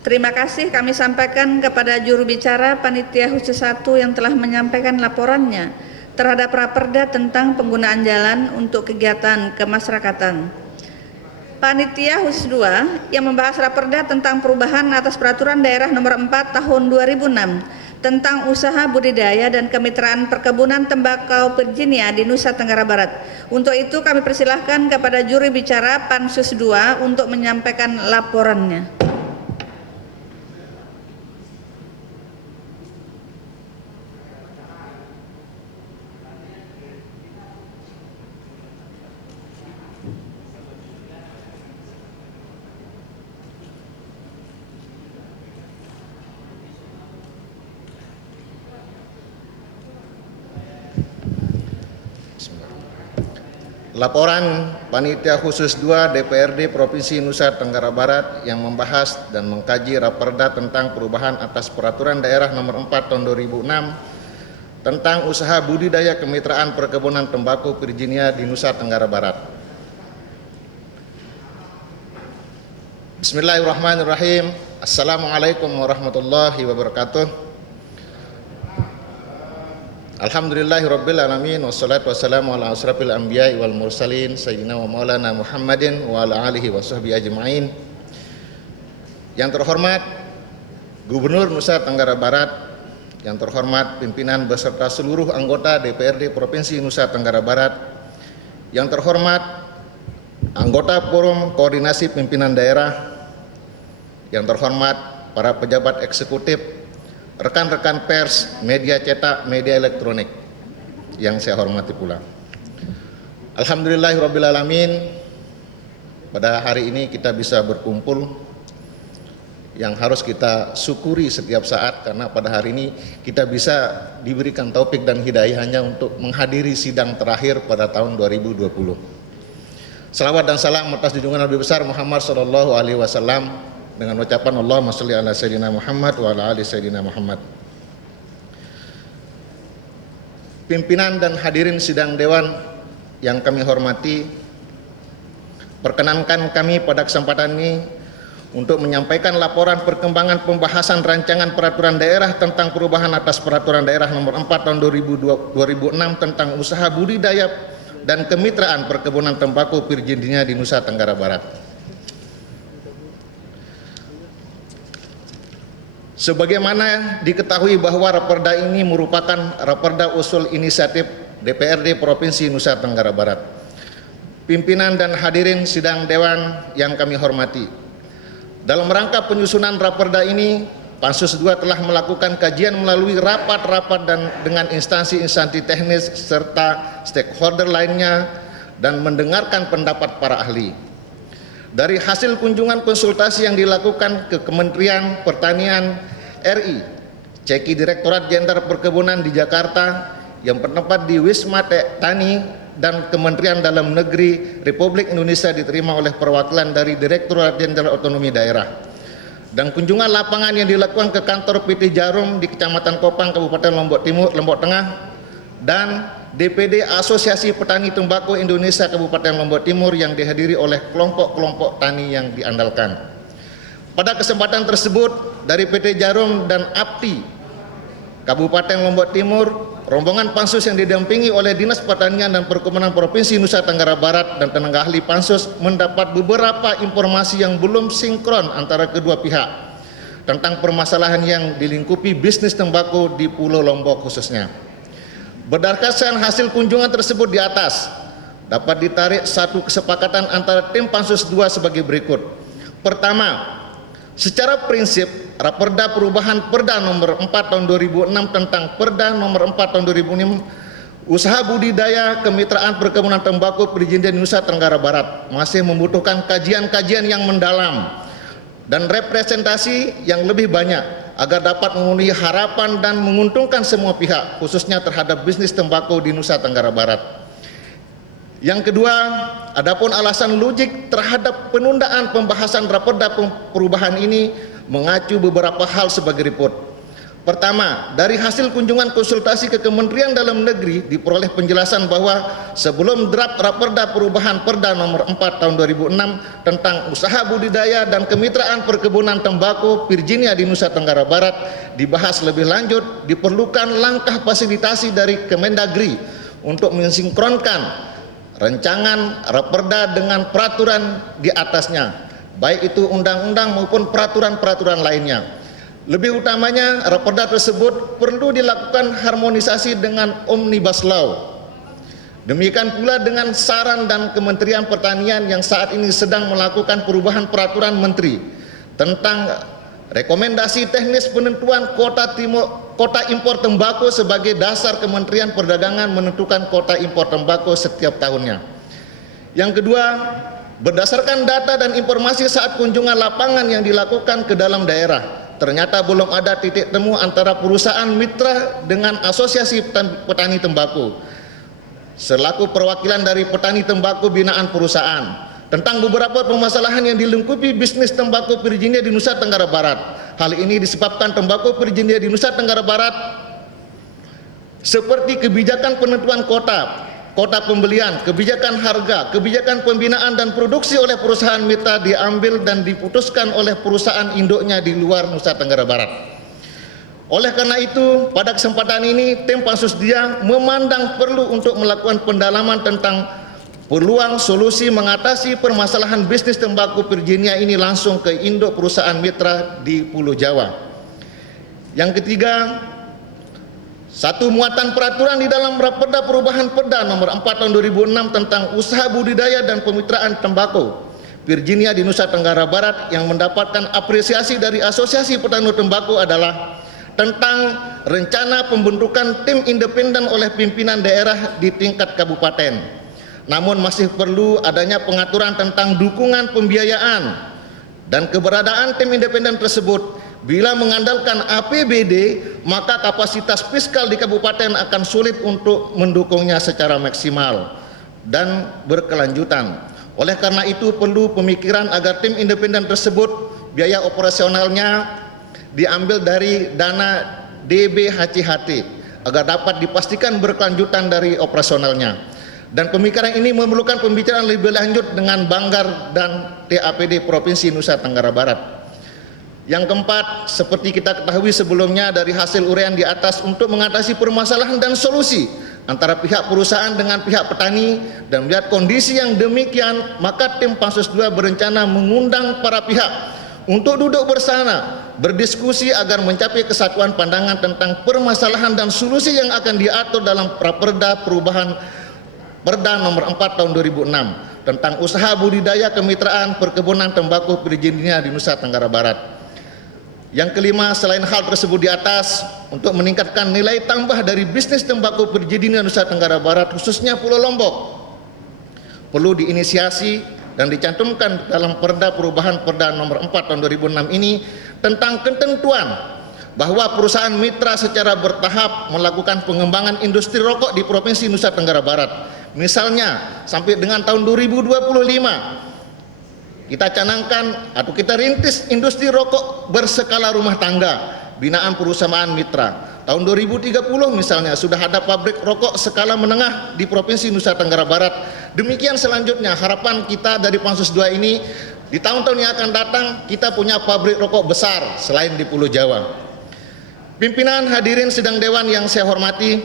Terima kasih kami sampaikan kepada juru bicara Panitia Khusus 1 yang telah menyampaikan laporannya terhadap Raperda tentang penggunaan jalan untuk kegiatan kemasyarakatan. Panitia Khusus 2 yang membahas Raperda tentang perubahan atas Peraturan Daerah Nomor 4 Tahun 2006 tentang usaha budidaya dan kemitraan perkebunan tembakau Virginia di Nusa Tenggara Barat. Untuk itu kami persilahkan kepada juru bicara Pansus 2 untuk menyampaikan laporannya. Laporan Panitia Khusus 2 DPRD Provinsi Nusa Tenggara Barat yang membahas dan mengkaji Raperda tentang perubahan atas Peraturan Daerah Nomor 4 Tahun 2006 tentang usaha budidaya kemitraan perkebunan tembakau Virginia di Nusa Tenggara Barat. Bismillahirrahmanirrahim. Assalamualaikum warahmatullahi wabarakatuh. Alhamdulillahirabbil alamin wassalatu wassalamu ala asrafil anbiya'i wal mursalin sayyidina wa maulana Muhammadin wa ala alihi wa sahbihi ajma'in. Yang terhormat Gubernur Nusa Tenggara Barat, yang terhormat pimpinan beserta seluruh anggota DPRD Provinsi Nusa Tenggara Barat, yang terhormat anggota Forum Koordinasi Pimpinan Daerah, yang terhormat para pejabat eksekutif, rekan-rekan pers, media cetak, media elektronik yang saya hormati pula. Alhamdulillahirabbil alamin, pada hari ini kita bisa berkumpul yang harus kita syukuri setiap saat, karena pada hari ini kita bisa diberikan taufik dan hidayahnya untuk menghadiri sidang terakhir pada tahun 2020. Salawat dan salam atas junjungan Nabi besar Muhammad sallallahu alaihi wasallam dengan ucapan Allahumma sholli ala sayyidina Muhammad wa ala ali sayyidina Muhammad. Pimpinan dan hadirin sidang dewan yang kami hormati, perkenankan kami pada kesempatan ini untuk menyampaikan laporan perkembangan pembahasan rancangan peraturan daerah tentang perubahan atas Peraturan Daerah Nomor 4 Tahun 2006 tentang usaha budidaya dan kemitraan perkebunan tembakau Virginia di Nusa Tenggara Barat. Sebagaimana diketahui bahwa Raperda ini merupakan Raperda usul inisiatif DPRD Provinsi Nusa Tenggara Barat. Pimpinan dan hadirin sidang dewan yang kami hormati, dalam rangka penyusunan Raperda ini, Pansus 2 telah melakukan kajian melalui rapat-rapat dan dengan instansi-instansi teknis serta stakeholder lainnya dan mendengarkan pendapat para ahli. Dari hasil kunjungan konsultasi yang dilakukan ke Kementerian Pertanian RI, Ceki Direktorat Jenderal Perkebunan di Jakarta yang bertempat di Wisma Tani, dan Kementerian Dalam Negeri Republik Indonesia diterima oleh perwakilan dari Direktorat Jenderal Otonomi Daerah, dan kunjungan lapangan yang dilakukan ke kantor PT Jarum di Kecamatan Kopang, Kabupaten Lombok Tengah, dan DPD Asosiasi Petani Tembakau Indonesia Kabupaten Lombok Timur yang dihadiri oleh kelompok-kelompok tani yang diandalkan. Pada kesempatan tersebut, dari PT Jarum dan APTI Kabupaten Lombok Timur, rombongan Pansus yang didampingi oleh Dinas Pertanian dan Perkebunan Provinsi Nusa Tenggara Barat dan tenaga ahli Pansus mendapat beberapa informasi yang belum sinkron antara kedua pihak tentang permasalahan yang dilingkupi bisnis tembakau di Pulau Lombok khususnya. Berdasarkan hasil kunjungan tersebut di atas, dapat ditarik satu kesepakatan antara tim Pansus 2 sebagai berikut. Pertama, secara prinsip Raperda perubahan Perda Nomor 4 Tahun 2006 tentang Perda Nomor 4 Tahun 2006 Usaha budidaya kemitraan perkebunan tembakau perizinan di Nusa Tenggara Barat masih membutuhkan kajian-kajian yang mendalam dan representasi yang lebih banyak agar dapat memenuhi harapan dan menguntungkan semua pihak, khususnya terhadap bisnis tembakau di Nusa Tenggara Barat. Yang kedua, adapun alasan logik terhadap penundaan pembahasan raperda perubahan ini mengacu beberapa hal sebagai berikut. Pertama, dari hasil kunjungan konsultasi ke Kementerian Dalam Negeri diperoleh penjelasan bahwa sebelum draft raperda perubahan Perda nomor 4 tahun 2006 tentang usaha budidaya dan kemitraan perkebunan tembakau Virginia di Nusa Tenggara Barat dibahas lebih lanjut, diperlukan langkah fasilitasi dari Kemendagri untuk mensinkronkan rancangan raperda dengan peraturan di atasnya, baik itu undang-undang maupun peraturan-peraturan lainnya. Lebih utamanya, raperda tersebut perlu dilakukan harmonisasi dengan Omnibus Law. Demikian pula dengan saran dan Kementerian Pertanian yang saat ini sedang melakukan perubahan peraturan menteri tentang rekomendasi teknis penentuan kota impor tembakau sebagai dasar Kementerian Perdagangan menentukan kota impor tembakau setiap tahunnya. Yang kedua, berdasarkan data dan informasi saat kunjungan lapangan yang dilakukan ke dalam daerah, ternyata belum ada titik temu antara perusahaan mitra dengan asosiasi petani tembakau selaku perwakilan dari petani tembakau binaan perusahaan tentang beberapa permasalahan yang dilingkupi bisnis tembakau Virginia di Nusa Tenggara Barat. Hal ini disebabkan tembakau Virginia di Nusa Tenggara Barat seperti kebijakan penentuan kota pembelian, kebijakan harga, kebijakan pembinaan dan produksi oleh perusahaan mitra diambil dan diputuskan oleh perusahaan induknya di luar Nusa Tenggara Barat. Oleh karena itu, pada kesempatan ini, tim Pansus Dia memandang perlu untuk melakukan pendalaman tentang peluang solusi mengatasi permasalahan bisnis tembakau Virginia ini langsung ke induk perusahaan mitra di Pulau Jawa. Yang ketiga, satu, muatan peraturan di dalam raperda perubahan Perda nomor 4 tahun 2006 tentang usaha budidaya dan pemitraan tembakau Virginia di Nusa Tenggara Barat yang mendapatkan apresiasi dari Asosiasi Petani Tembakau adalah tentang rencana pembentukan tim independen oleh pimpinan daerah di tingkat kabupaten. Namun masih perlu adanya pengaturan tentang dukungan pembiayaan dan keberadaan tim independen tersebut. Bila mengandalkan APBD, maka kapasitas fiskal di kabupaten akan sulit untuk mendukungnya secara maksimal dan berkelanjutan. Oleh karena itu perlu pemikiran agar tim independen tersebut biaya operasionalnya diambil dari dana DBHCHT agar dapat dipastikan berkelanjutan dari operasionalnya. Dan pemikiran ini memerlukan pembicaraan lebih lanjut dengan Banggar dan TAPD Provinsi Nusa Tenggara Barat. Yang keempat, seperti kita ketahui sebelumnya dari hasil uraian di atas, untuk mengatasi permasalahan dan solusi antara pihak perusahaan dengan pihak petani dan melihat kondisi yang demikian, maka tim Pansus II berencana mengundang para pihak untuk duduk bersama, berdiskusi agar mencapai kesatuan pandangan tentang permasalahan dan solusi yang akan diatur dalam Raperda perubahan Perda nomor 4 tahun 2006 tentang usaha budidaya kemitraan perkebunan tembakau Virginia di Nusa Tenggara Barat. Yang kelima, selain hal tersebut di atas, untuk meningkatkan nilai tambah dari bisnis tembakau Virginia Nusa Tenggara Barat, khususnya Pulau Lombok, perlu diinisiasi dan dicantumkan dalam Perda perubahan Perda nomor 4 tahun 2006 ini tentang ketentuan bahwa perusahaan mitra secara bertahap melakukan pengembangan industri rokok di Provinsi Nusa Tenggara Barat. Misalnya, sampai dengan tahun 2025, kita canangkan atau kita rintis industri rokok berskala rumah tangga binaan perusahaan mitra. Tahun 2030 misalnya sudah ada pabrik rokok skala menengah di Provinsi Nusa Tenggara Barat. Demikian selanjutnya harapan kita dari Pansus II ini, di tahun-tahun yang akan datang kita punya pabrik rokok besar selain di Pulau Jawa. Pimpinan, hadirin sidang dewan yang saya hormati,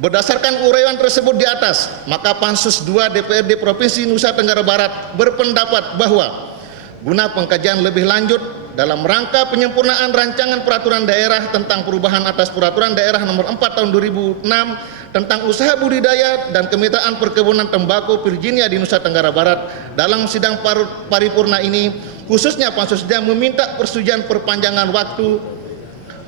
berdasarkan uraian tersebut di atas, maka Pansus II DPRD Provinsi Nusa Tenggara Barat berpendapat bahwa guna pengkajian lebih lanjut dalam rangka penyempurnaan rancangan peraturan daerah tentang perubahan atas peraturan daerah nomor 4 tahun 2006 tentang usaha budidaya dan kemitraan perkebunan tembakau Virginia di Nusa Tenggara Barat, dalam sidang paripurna ini khususnya Pansus II meminta persetujuan perpanjangan waktu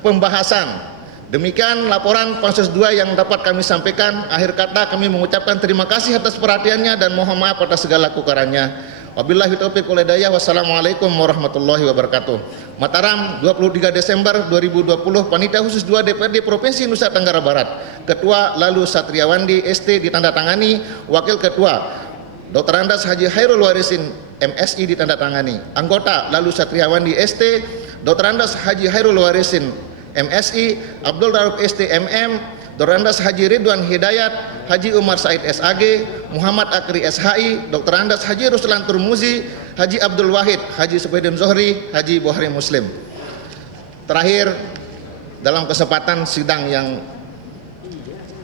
pembahasan Demikian laporan Pansus 2 yang dapat kami sampaikan. Akhir kata kami mengucapkan terima kasih atas perhatiannya dan mohon maaf atas segala kekurangannya. Wabillahi taufiq wal hidayah. Wassalamualaikum warahmatullahi wabarakatuh. Mataram, 23 Desember 2020, Panitia Khusus 2 DPRD Provinsi Nusa Tenggara Barat. Ketua Lalu Satriawandi ST ditandatangani, Wakil Ketua Dr. Andas Haji Hairul Warisin MSI ditandatangani. Anggota Lalu Satriawandi ST Dr. Andas Haji Hairul Warisin MSI, Abdul Rauf ST MM, Dr. Andas Haji Ridwan Hidayat, Haji Umar Said SAG, Muhammad Akri SHI, Dr. Andas Haji Ruslan Turmuzi, Haji Abdul Wahid, Haji Supaidim Zohri, Haji Buhari Muslim. Terakhir, dalam kesempatan sidang yang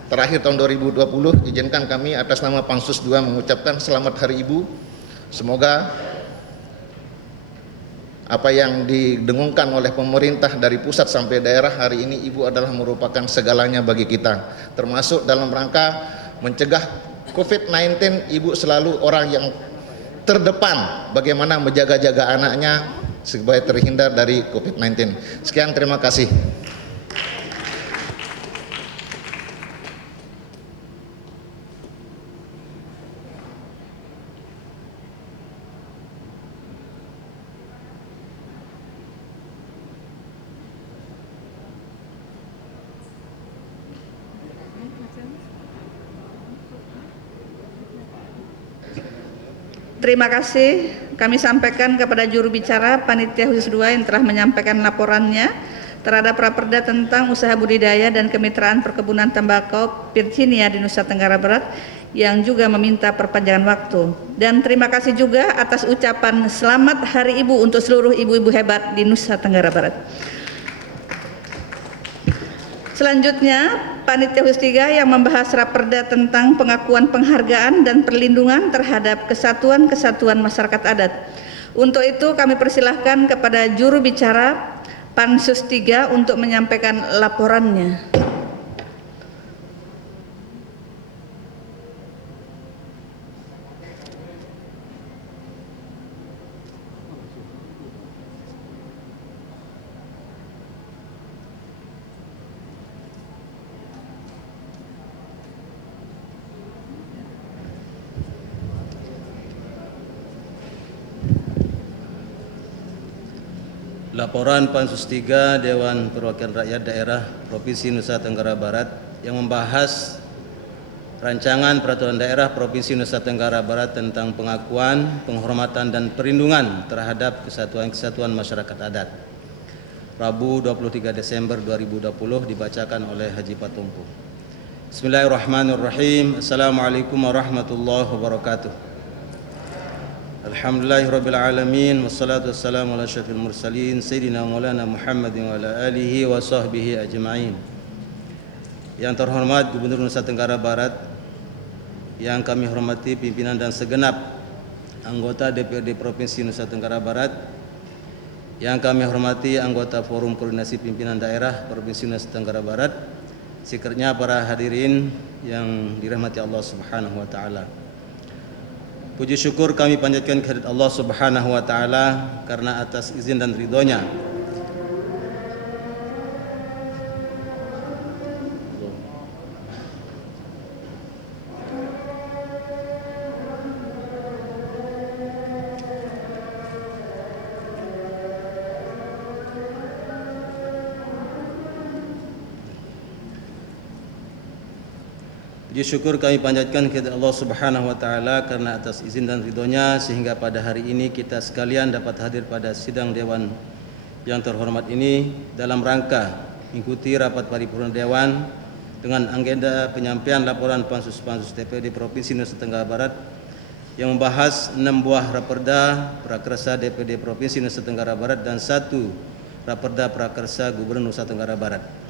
terakhir tahun 2020, izinkan kami atas nama Pansus 2 mengucapkan selamat Hari Ibu. Semoga apa yang didengungkan oleh pemerintah dari pusat sampai daerah hari ini, ibu adalah merupakan segalanya bagi kita, termasuk dalam rangka mencegah COVID-19. Ibu selalu orang yang terdepan bagaimana menjaga-jaga anaknya supaya terhindar dari COVID-19. Sekian, terima kasih. Terima kasih kami sampaikan kepada juru bicara Panitia Khusus 2 yang telah menyampaikan laporannya terhadap Raperda tentang usaha budidaya dan kemitraan perkebunan tembakau Virginia di Nusa Tenggara Barat yang juga meminta perpanjangan waktu. Dan terima kasih juga atas ucapan selamat Hari Ibu untuk seluruh ibu-ibu hebat di Nusa Tenggara Barat. Selanjutnya, Panitia Khusus 3 yang membahas Raperda tentang pengakuan penghargaan dan perlindungan terhadap kesatuan-kesatuan masyarakat adat. Untuk itu kami persilahkan kepada juru bicara Pansus 3 untuk menyampaikan laporannya. Laporan Pansus 3 Dewan Perwakilan Rakyat Daerah Provinsi Nusa Tenggara Barat yang membahas rancangan peraturan daerah Provinsi Nusa Tenggara Barat tentang pengakuan, penghormatan dan perlindungan terhadap kesatuan-kesatuan masyarakat adat. Rabu 23 Desember 2020 dibacakan oleh Haji Patumpu. Bismillahirrahmanirrahim. Assalamualaikum warahmatullahi wabarakatuh. Alhamdulillahirabbil alamin wassalatu wassalamu ala asyrafil mursalin sayyidina maulana Muhammadin wa ala alihi wa sahbihi ajmain. Yang terhormat Gubernur Nusa Tenggara Barat, yang kami hormati pimpinan dan segenap anggota DPRD Provinsi Nusa Tenggara Barat, yang kami hormati anggota Forum Koordinasi Pimpinan Daerah Provinsi Nusa Tenggara Barat, sekernya para hadirin yang dirahmati Allah Subhanahu wa taala. Puji syukur kami panjatkan kehadirat Allah Subhanahu wa taala karena atas izin dan ridhonya Puji syukur kami panjatkan kepada Allah Subhanahu wa taala karena atas izin dan ridhonya sehingga pada hari ini kita sekalian dapat hadir pada sidang dewan yang terhormat ini dalam rangka mengikuti rapat paripurna dewan dengan agenda penyampaian laporan pansus-pansus DPRD Provinsi Nusa Tenggara Barat yang membahas 6 buah raperda prakersa DPRD Provinsi Nusa Tenggara Barat dan 1 raperda prakersa Gubernur Nusa Tenggara Barat.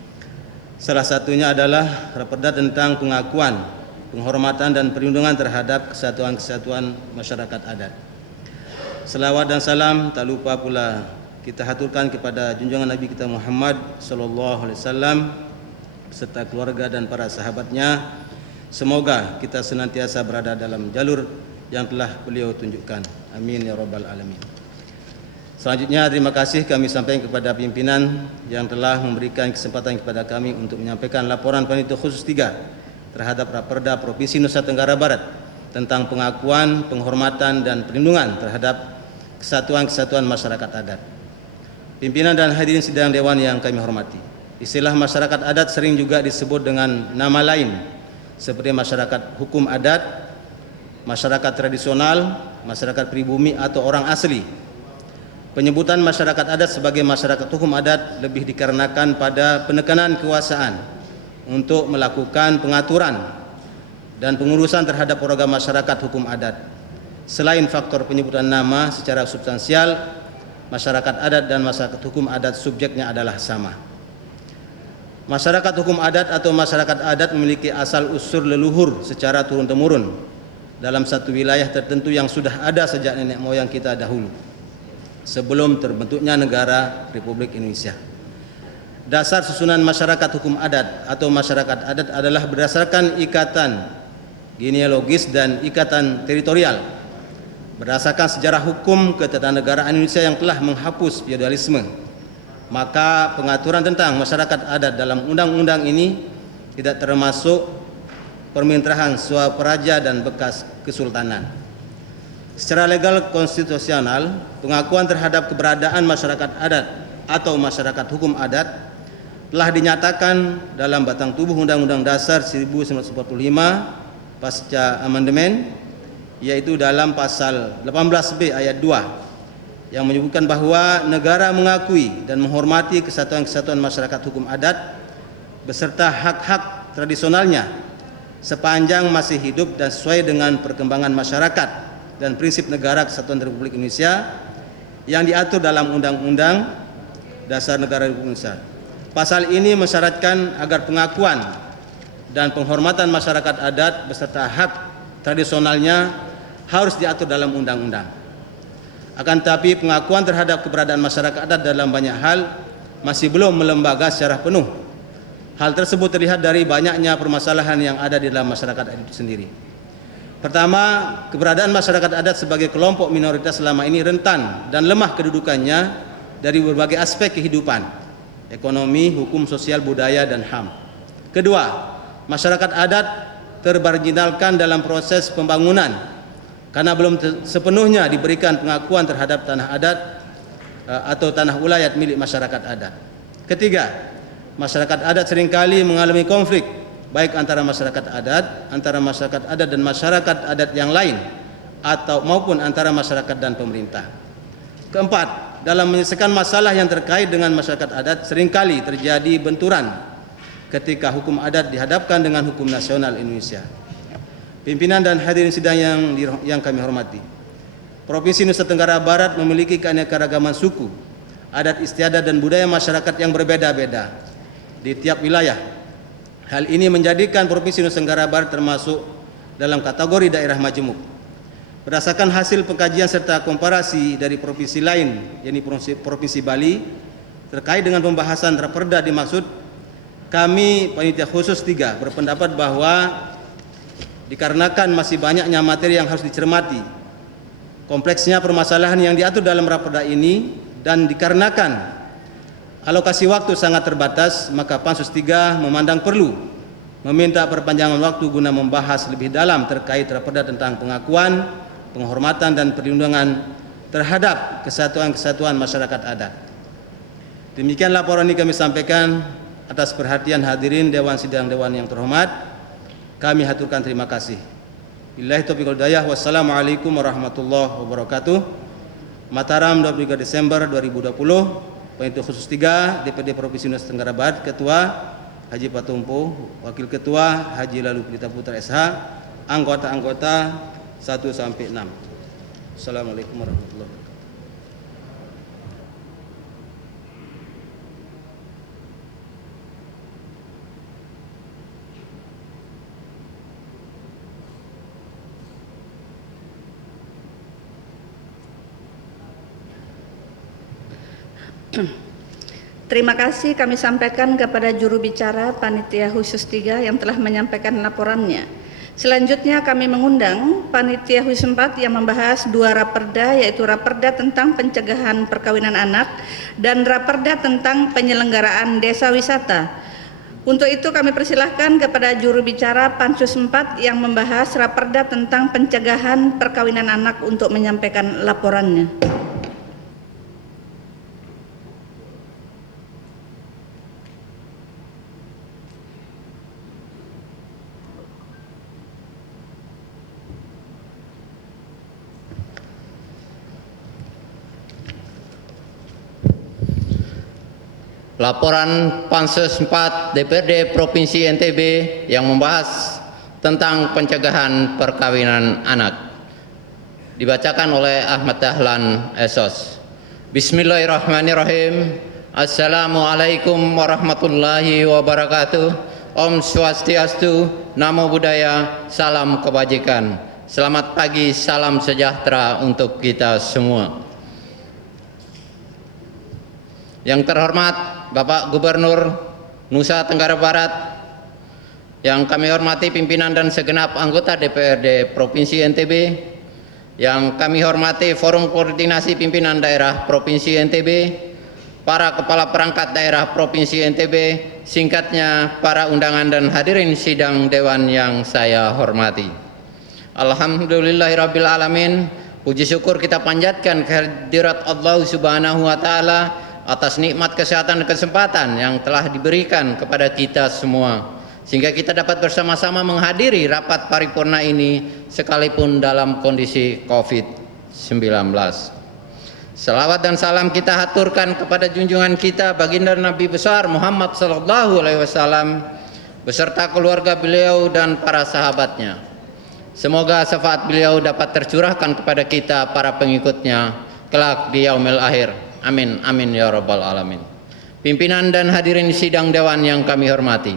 Salah satunya adalah raperda tentang pengakuan, penghormatan dan perlindungan terhadap kesatuan-kesatuan masyarakat adat. Selawat dan salam tak lupa pula kita haturkan kepada junjungan Nabi kita Muhammad sallallahu alaihi wasallam beserta keluarga dan para sahabatnya. Semoga kita senantiasa berada dalam jalur yang telah beliau tunjukkan. Amin ya rabbal alamin. Selanjutnya terima kasih kami sampaikan kepada pimpinan yang telah memberikan kesempatan kepada kami untuk menyampaikan laporan Panitia Khusus 3 terhadap Raperda Provinsi Nusa Tenggara Barat tentang pengakuan, penghormatan dan perlindungan terhadap kesatuan-kesatuan masyarakat adat. Pimpinan dan hadirin sidang dewan yang kami hormati. Istilah masyarakat adat sering juga disebut dengan nama lain seperti masyarakat hukum adat, masyarakat tradisional, masyarakat pribumi atau orang asli. Penyebutan masyarakat adat sebagai masyarakat hukum adat lebih dikarenakan pada penekanan kekuasaan untuk melakukan pengaturan dan pengurusan terhadap program masyarakat hukum adat. Selain faktor penyebutan nama secara substansial, masyarakat adat dan masyarakat hukum adat subjeknya adalah sama. Masyarakat hukum adat atau masyarakat adat memiliki asal-usul leluhur secara turun-temurun dalam satu wilayah tertentu yang sudah ada sejak nenek moyang kita dahulu, sebelum terbentuknya negara Republik Indonesia. Dasar susunan masyarakat hukum adat atau masyarakat adat adalah berdasarkan ikatan genealogis dan ikatan teritorial, berdasarkan sejarah hukum ketatanegaraan Indonesia yang telah menghapus feodalisme. Maka pengaturan tentang masyarakat adat dalam undang-undang ini tidak termasuk permintahan swaperaja dan bekas kesultanan. Secara legal konstitusional, pengakuan terhadap keberadaan masyarakat adat atau masyarakat hukum adat telah dinyatakan dalam batang tubuh Undang-Undang Dasar 1945 pasca amandemen, yaitu dalam pasal 18B ayat 2 yang menyebutkan bahwa negara mengakui dan menghormati kesatuan-kesatuan masyarakat hukum adat beserta hak-hak tradisionalnya sepanjang masih hidup dan sesuai dengan perkembangan masyarakat dan prinsip negara kesatuan Republik Indonesia yang diatur dalam Undang-Undang Dasar Negara Republik Indonesia. Pasal ini mensyaratkan agar pengakuan dan penghormatan masyarakat adat beserta hak tradisionalnya harus diatur dalam undang-undang. Akan tetapi pengakuan terhadap keberadaan masyarakat adat dalam banyak hal masih belum melembaga secara penuh. Hal tersebut terlihat dari banyaknya permasalahan yang ada di dalam masyarakat adat itu sendiri. Pertama, keberadaan masyarakat adat sebagai kelompok minoritas selama ini rentan dan lemah kedudukannya dari berbagai aspek kehidupan, ekonomi, hukum, sosial, budaya, dan HAM. Kedua, masyarakat adat termarginalkan dalam proses pembangunan karena belum sepenuhnya diberikan pengakuan terhadap tanah adat atau tanah ulayat milik masyarakat adat. Ketiga, masyarakat adat seringkali mengalami konflik baik antara masyarakat adat dan masyarakat adat yang lain atau maupun antara masyarakat dan pemerintah. Keempat, dalam menyelesaikan masalah yang terkait dengan masyarakat adat seringkali terjadi benturan ketika hukum adat dihadapkan dengan hukum nasional Indonesia. Pimpinan dan hadirin sidang yang kami hormati, Provinsi Nusa Tenggara Barat memiliki keanekaragaman suku, adat istiadat dan budaya masyarakat yang berbeda-beda di tiap wilayah. Hal ini menjadikan Provinsi Nusa Tenggara Barat termasuk dalam kategori daerah majemuk. Berdasarkan hasil pengkajian serta komparasi dari provinsi lain, yaitu Provinsi Bali, terkait dengan pembahasan Raperda dimaksud, kami Panitia Khusus 3 berpendapat bahwa dikarenakan masih banyaknya materi yang harus dicermati, kompleksnya permasalahan yang diatur dalam Raperda ini, dan dikarenakan alokasi waktu sangat terbatas, maka Pansus 3 memandang perlu meminta perpanjangan waktu guna membahas lebih dalam terkait Raperda tentang pengakuan, penghormatan dan perlindungan terhadap kesatuan-kesatuan masyarakat adat. Demikian laporan ini kami sampaikan. Atas perhatian hadirin Dewan Sidang Dewan yang terhormat, kami haturkan terima kasih. Billahi taufiq wal hidayah. Wassalamualaikum warahmatullahi wabarakatuh. Mataram 23 Desember 2020. Panitia Khusus 3 DPD Provinsi Nusa Tenggara Barat, Ketua Haji Patumpo, Wakil Ketua Haji Lalu Pelita Putra SH, anggota-anggota 1 sampai 6. Assalamualaikum warahmatullahi wabarakatuh. Terima kasih kami sampaikan kepada juru bicara Panitia Khusus 3 yang telah menyampaikan laporannya. Selanjutnya kami mengundang panitia HUIS 4 yang membahas 2 raperda, yaitu raperda tentang pencegahan perkawinan anak dan raperda tentang penyelenggaraan desa wisata. Untuk itu kami persilahkan kepada juru bicara Pansus 4 yang membahas raperda tentang pencegahan perkawinan anak untuk menyampaikan laporannya. Laporan Pansus 4 DPRD Provinsi NTB yang membahas tentang pencegahan perkawinan anak. Dibacakan oleh Ahmad Dahlan SOS. Bismillahirrahmanirrahim. Assalamualaikum warahmatullahi wabarakatuh. Om Swastiastu, Namo Buddhaya, salam kebajikan. Selamat pagi, salam sejahtera untuk kita semua. Yang terhormat Bapak Gubernur Nusa Tenggara Barat, yang kami hormati pimpinan dan segenap anggota DPRD Provinsi NTB, yang kami hormati Forum Koordinasi Pimpinan Daerah Provinsi NTB, para kepala perangkat daerah Provinsi NTB, singkatnya para undangan dan hadirin sidang dewan yang saya hormati. Alhamdulillahirabbil alamin. Puji syukur kita panjatkan kehadirat Allah Subhanahu wa taala atas nikmat kesehatan dan kesempatan yang telah diberikan kepada kita semua, sehingga kita dapat bersama-sama menghadiri rapat paripurna ini sekalipun dalam kondisi COVID-19. Salawat dan salam kita haturkan kepada junjungan kita baginda Nabi besar Muhammad SAW beserta keluarga beliau dan para sahabatnya. Semoga syafaat beliau dapat tercurahkan kepada kita para pengikutnya kelak di yaumil akhir. Amin, amin ya rabbal alamin. Pimpinan dan hadirin sidang dewan yang kami hormati,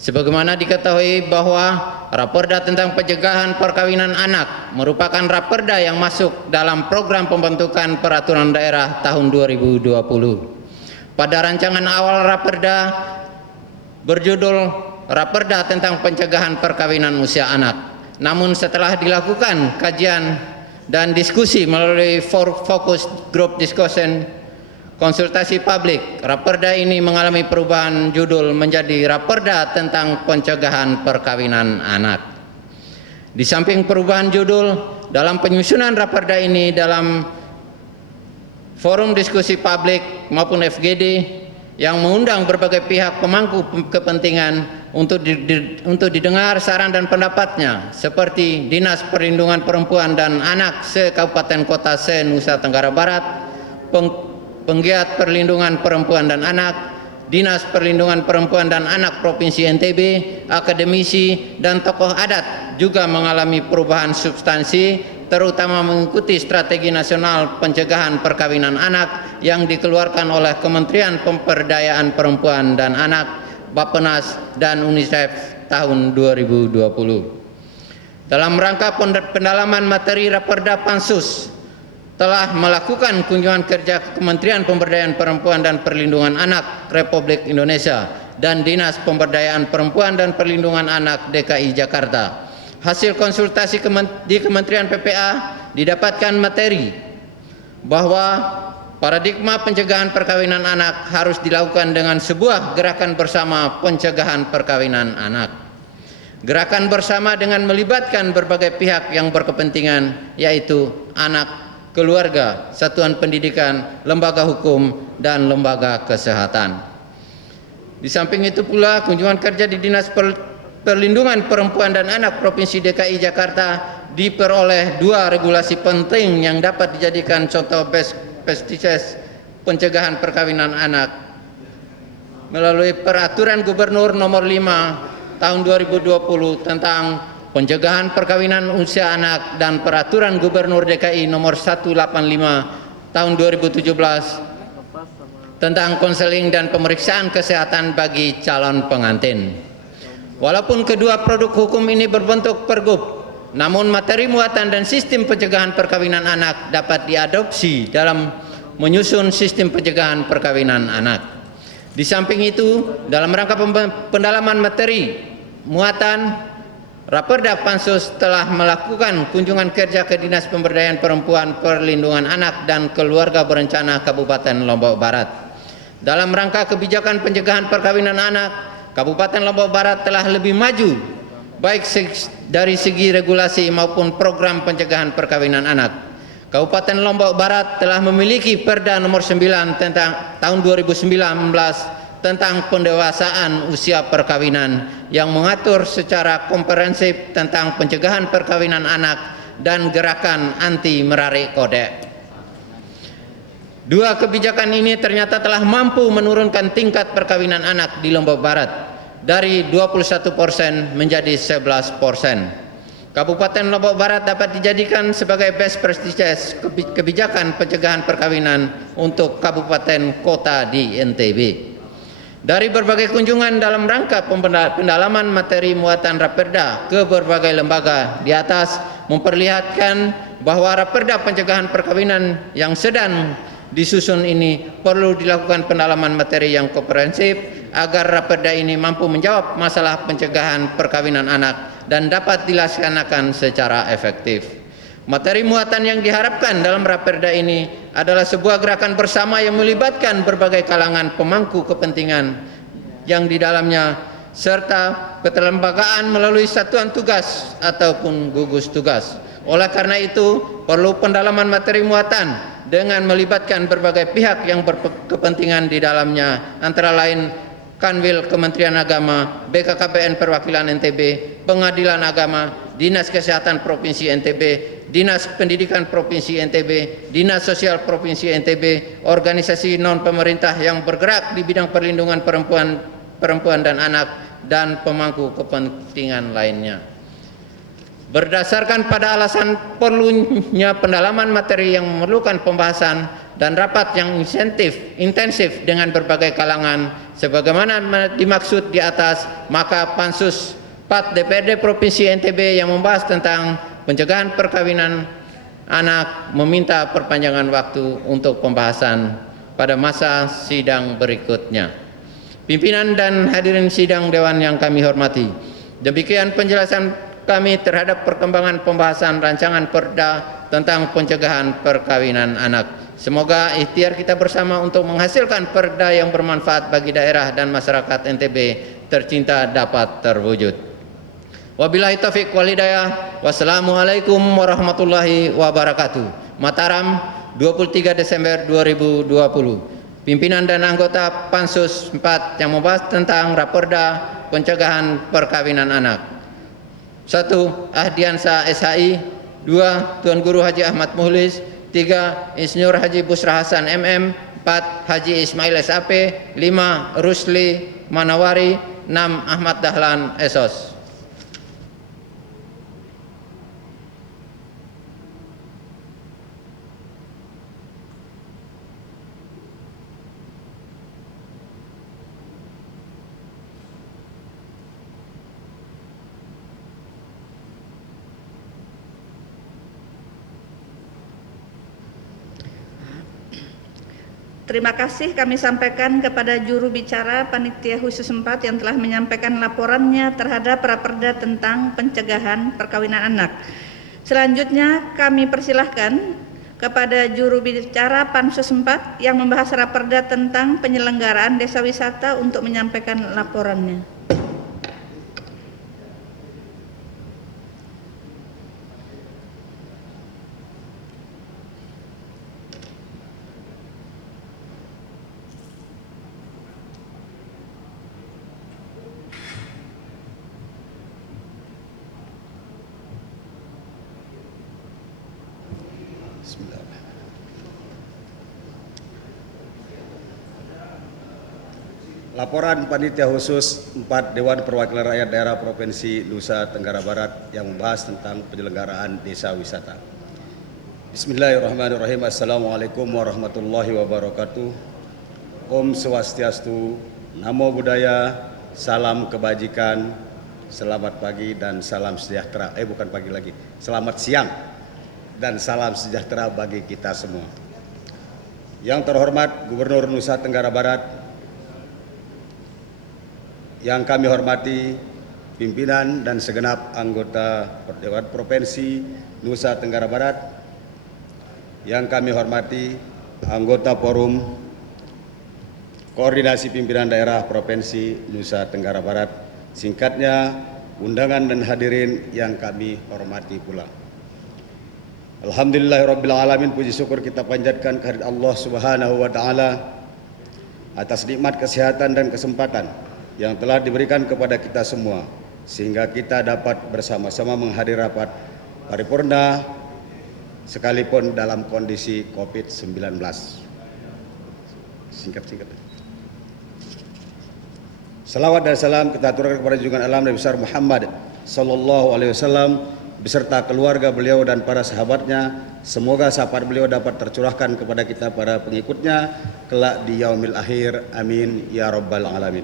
sebagaimana diketahui bahwa raperda tentang pencegahan perkawinan anak merupakan raperda yang masuk dalam program pembentukan peraturan daerah tahun 2020. Pada rancangan awal raperda berjudul Raperda tentang Pencegahan Perkawinan Usia Anak. Namun setelah dilakukan kajian dan diskusi melalui fokus group discussion, konsultasi publik, raperda ini mengalami perubahan judul menjadi Raperda tentang Pencegahan Perkawinan Anak. Di samping perubahan judul, dalam penyusunan raperda ini dalam forum diskusi publik maupun FGD yang mengundang berbagai pihak pemangku kepentingan untuk didengar saran dan pendapatnya, seperti Dinas Perlindungan Perempuan dan Anak se-Kabupaten Kota se-Nusa Tenggara Barat, Penggiat Perlindungan Perempuan dan Anak, Dinas Perlindungan Perempuan dan Anak Provinsi NTB, akademisi, dan tokoh adat juga mengalami perubahan substansi, terutama mengikuti Strategi Nasional Pencegahan Perkawinan Anak yang dikeluarkan oleh Kementerian Pemberdayaan Perempuan dan Anak, Bappenas, dan UNICEF tahun 2020. Dalam rangka pendalaman materi raperda, Pansus telah melakukan kunjungan kerja ke Kementerian Pemberdayaan Perempuan dan Perlindungan Anak Republik Indonesia dan Dinas Pemberdayaan Perempuan dan Perlindungan Anak DKI Jakarta. Hasil konsultasi di Kementerian PPA didapatkan materi bahwa paradigma pencegahan perkawinan anak harus dilakukan dengan sebuah gerakan bersama pencegahan perkawinan anak. Gerakan bersama dengan melibatkan berbagai pihak yang berkepentingan, yaitu anak, keluarga, satuan pendidikan, lembaga hukum, dan lembaga kesehatan. Di samping itu pula, kunjungan kerja di Dinas Perlindungan Perempuan dan Anak Provinsi DKI Jakarta diperoleh 2 regulasi penting yang dapat dijadikan contoh best practices pencegahan perkawinan anak melalui Peraturan Gubernur Nomor 5 Tahun 2020 tentang pencegahan perkawinan usia anak dan Peraturan Gubernur DKI Nomor 185 Tahun 2017 tentang konseling dan pemeriksaan kesehatan bagi calon pengantin. Walaupun kedua produk hukum ini berbentuk pergub, namun materi muatan dan sistem pencegahan perkawinan anak dapat diadopsi dalam menyusun sistem pencegahan perkawinan anak. Di samping itu, dalam rangka pendalaman materi muatan Raperda Pansus telah melakukan kunjungan kerja ke Dinas Pemberdayaan Perempuan, Perlindungan Anak dan Keluarga Berencana Kabupaten Lombok Barat. Dalam rangka kebijakan pencegahan perkawinan anak, Kabupaten Lombok Barat telah lebih maju baik dari segi regulasi maupun program pencegahan perkawinan anak. Kabupaten Lombok Barat telah memiliki Perda nomor 9 tentang tahun 2019 tentang pendewasaan usia perkawinan yang mengatur secara komprehensif tentang pencegahan perkawinan anak dan gerakan anti merarik kodek. Dua kebijakan ini ternyata telah mampu menurunkan tingkat perkawinan anak di Lombok Barat dari 21% menjadi 11%. Kabupaten Lombok Barat dapat dijadikan sebagai best practices kebijakan pencegahan perkawinan untuk kabupaten kota di NTB. Dari berbagai kunjungan dalam rangka pendalaman materi muatan Raperda ke berbagai lembaga di atas memperlihatkan bahwa Raperda pencegahan perkawinan yang sedang disusun ini perlu dilakukan pendalaman materi yang komprehensif agar Raperda ini mampu menjawab masalah pencegahan perkawinan anak dan dapat dilaksanakan secara efektif. Materi muatan yang diharapkan dalam Raperda ini adalah sebuah gerakan bersama yang melibatkan berbagai kalangan pemangku kepentingan yang di dalamnya serta keterlembagaan melalui satuan tugas ataupun gugus tugas. Oleh karena itu, perlu pendalaman materi muatan dengan melibatkan berbagai pihak yang berkepentingan di dalamnya, antara lain Kanwil Kementerian Agama, BKKBN Perwakilan NTB, Pengadilan Agama, Dinas Kesehatan Provinsi NTB, Dinas Pendidikan Provinsi NTB, Dinas Sosial Provinsi NTB, organisasi non-pemerintah yang bergerak di bidang perlindungan perempuan dan anak, dan pemangku kepentingan lainnya. Berdasarkan pada alasan perlunya pendalaman materi yang memerlukan pembahasan dan rapat yang intensif dengan berbagai kalangan, sebagaimana dimaksud di atas, maka Pansus 4 DPRD Provinsi NTB yang membahas tentang pencegahan perkawinan anak meminta perpanjangan waktu untuk pembahasan pada masa sidang berikutnya. Pimpinan dan hadirin sidang dewan yang kami hormati, demikian penjelasan kami terhadap perkembangan pembahasan rancangan Perda tentang pencegahan perkawinan anak. Semoga ikhtiar kita bersama untuk menghasilkan Perda yang bermanfaat bagi daerah dan masyarakat NTB tercinta dapat terwujud. Wabillahi taufiq wal hidayah. Wassalamualaikum warahmatullahi wabarakatuh. Mataram, 23 Desember 2020. Pimpinan dan anggota Pansus 4 yang membahas tentang Raperda pencegahan perkawinan anak. 1. Ahdiansa SHI. 2. Tuan Guru Haji Ahmad Muhlis. 3. Insinyur Haji Busra Hasan MM. 4. Haji Ismail SAP. 5. Rusli Manawari. 6. Ahmad Dahlan SOS. Terima kasih kami sampaikan kepada juru bicara Panitia Khusus 4 yang telah menyampaikan laporannya terhadap Raperda tentang pencegahan perkawinan anak. Selanjutnya kami persilahkan kepada juru bicara Pansus 4 yang membahas Raperda tentang penyelenggaraan desa wisata untuk menyampaikan laporannya. Laporan Panitia Khusus 4 Dewan Perwakilan Rakyat Daerah Provinsi Nusa Tenggara Barat yang membahas tentang penyelenggaraan desa wisata. Bismillahirrahmanirrahim. Assalamualaikum warahmatullahi wabarakatuh. Om Swastiastu, Namo Buddhaya, salam kebajikan, selamat pagi dan salam sejahtera. Bukan pagi lagi, selamat siang dan salam sejahtera bagi kita semua. Yang terhormat Gubernur Nusa Tenggara Barat, yang kami hormati pimpinan dan segenap anggota Dewan Provinsi Nusa Tenggara Barat, yang kami hormati anggota Forum Koordinasi Pimpinan Daerah Provinsi Nusa Tenggara Barat, singkatnya undangan dan hadirin yang kami hormati pula. Alhamdulillahirabbil alamin, puji syukur kita panjatkan kehadirat Allah Subhanahu wa taala atas nikmat kesehatan dan kesempatan yang telah diberikan kepada kita semua, sehingga kita dapat bersama-sama menghadiri rapat paripurna sekalipun dalam kondisi COVID-19. Singkat-singkat. Salawat dan salam kita aturkan kepada junjungan alam Nabi besar Muhammad sallallahu alaihi wasallam beserta keluarga beliau dan para sahabatnya. Semoga syafaat beliau dapat tercurahkan kepada kita para pengikutnya kelak di yaumil akhir. Amin ya rabbal alamin.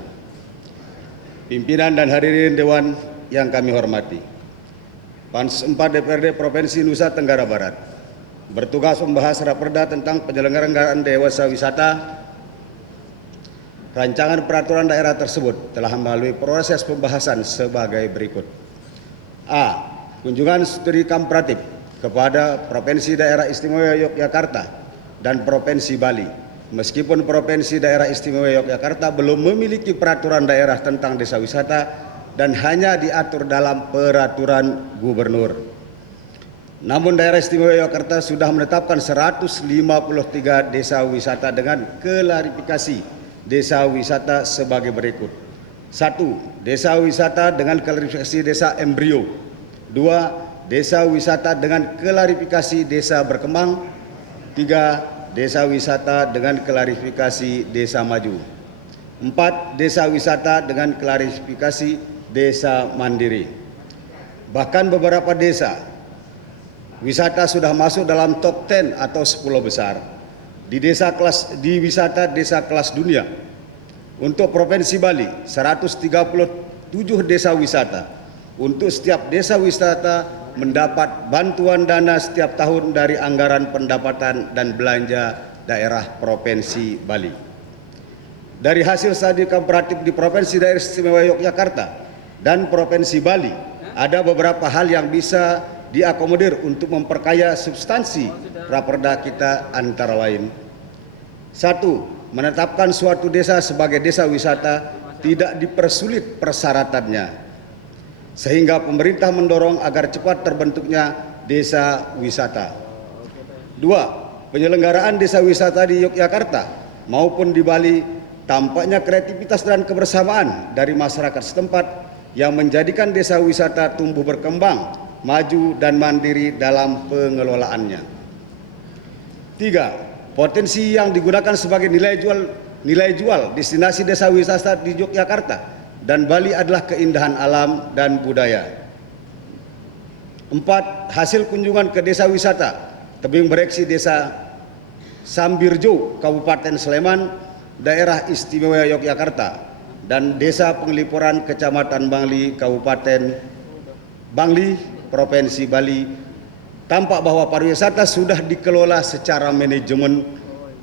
Pimpinan dan hadirin dewan yang kami hormati, Pansus 4 DPRD Provinsi Nusa Tenggara Barat bertugas membahas raperda tentang penyelenggaraan dewasa wisata. Rancangan peraturan daerah tersebut telah melalui proses pembahasan sebagai berikut. A. Kunjungan studi komparatif kepada Provinsi Daerah Istimewa Yogyakarta dan Provinsi Bali. Meskipun Provinsi Daerah Istimewa Yogyakarta belum memiliki peraturan daerah tentang desa wisata dan hanya diatur dalam peraturan gubernur. Namun Daerah Istimewa Yogyakarta sudah menetapkan 153 desa wisata dengan klarifikasi desa wisata sebagai berikut. 1. Desa wisata dengan klarifikasi desa embrio. 2. Desa wisata dengan klarifikasi desa berkembang. 3. Desa wisata dengan klarifikasi desa maju. 4. Desa wisata dengan klarifikasi desa mandiri. Bahkan beberapa desa wisata sudah masuk dalam top 10 atau 10 besar di wisata desa kelas dunia. Untuk Provinsi Bali 137 desa wisata. Untuk setiap desa wisata mendapat bantuan dana setiap tahun dari anggaran pendapatan dan belanja daerah Provinsi Bali. Dari hasil studi komparatif di Provinsi Daerah Istimewa Yogyakarta dan Provinsi Bali, ada beberapa hal yang bisa diakomodir untuk memperkaya substansi raperda kita, antara lain. 1. Menetapkan suatu desa sebagai desa wisata tidak dipersulit persyaratannya, sehingga pemerintah mendorong agar cepat terbentuknya desa wisata. 2. Penyelenggaraan desa wisata di Yogyakarta maupun di Bali tampaknya kreativitas dan kebersamaan dari masyarakat setempat yang menjadikan desa wisata tumbuh berkembang, maju dan mandiri dalam pengelolaannya. 3. Potensi yang digunakan sebagai nilai jual destinasi desa wisata di Yogyakarta dan Bali adalah keindahan alam dan budaya. 4. Hasil kunjungan ke desa wisata tebing bereksi desa Sambirjo, Kabupaten Sleman, Daerah Istimewa Yogyakarta, dan desa Penglipuran, Kecamatan Bangli, Kabupaten Bangli, Provinsi Bali, tampak bahwa pariwisata sudah dikelola secara manajemen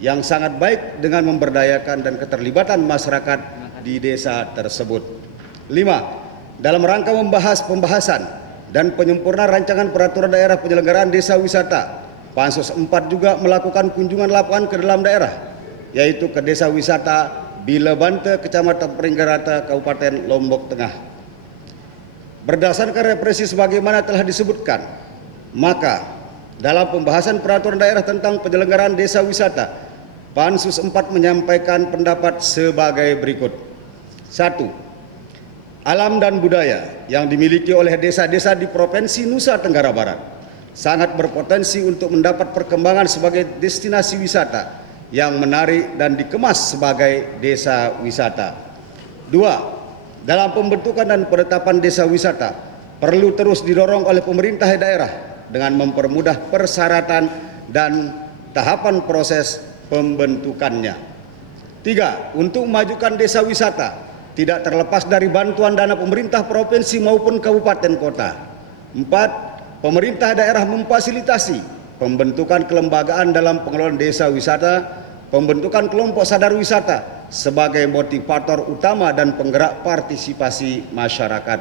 yang sangat baik dengan memberdayakan dan keterlibatan masyarakat di desa tersebut. 5. Dalam rangka membahas pembahasan dan penyempurnaan rancangan peraturan daerah penyelenggaraan desa wisata, Pansus 4 juga melakukan kunjungan lapangan ke dalam daerah, yaitu ke desa wisata Bilebante, Kecamatan Pringgarata, Kabupaten Lombok Tengah. Berdasarkan referensi sebagaimana telah disebutkan, maka dalam pembahasan peraturan daerah tentang penyelenggaraan desa wisata, Pansus 4 menyampaikan pendapat sebagai berikut. 1. Alam dan budaya yang dimiliki oleh desa-desa di Provinsi Nusa Tenggara Barat sangat berpotensi untuk mendapat perkembangan sebagai destinasi wisata yang menarik dan dikemas sebagai desa wisata. 2. Dalam pembentukan dan penetapan desa wisata perlu terus didorong oleh pemerintah daerah dengan mempermudah persyaratan dan tahapan proses pembentukannya. 3. Untuk memajukan desa wisata tidak terlepas dari bantuan dana pemerintah provinsi maupun kabupaten kota. 4. Pemerintah daerah memfasilitasi pembentukan kelembagaan dalam pengelolaan desa wisata, pembentukan kelompok sadar wisata sebagai motivator utama dan penggerak partisipasi masyarakat.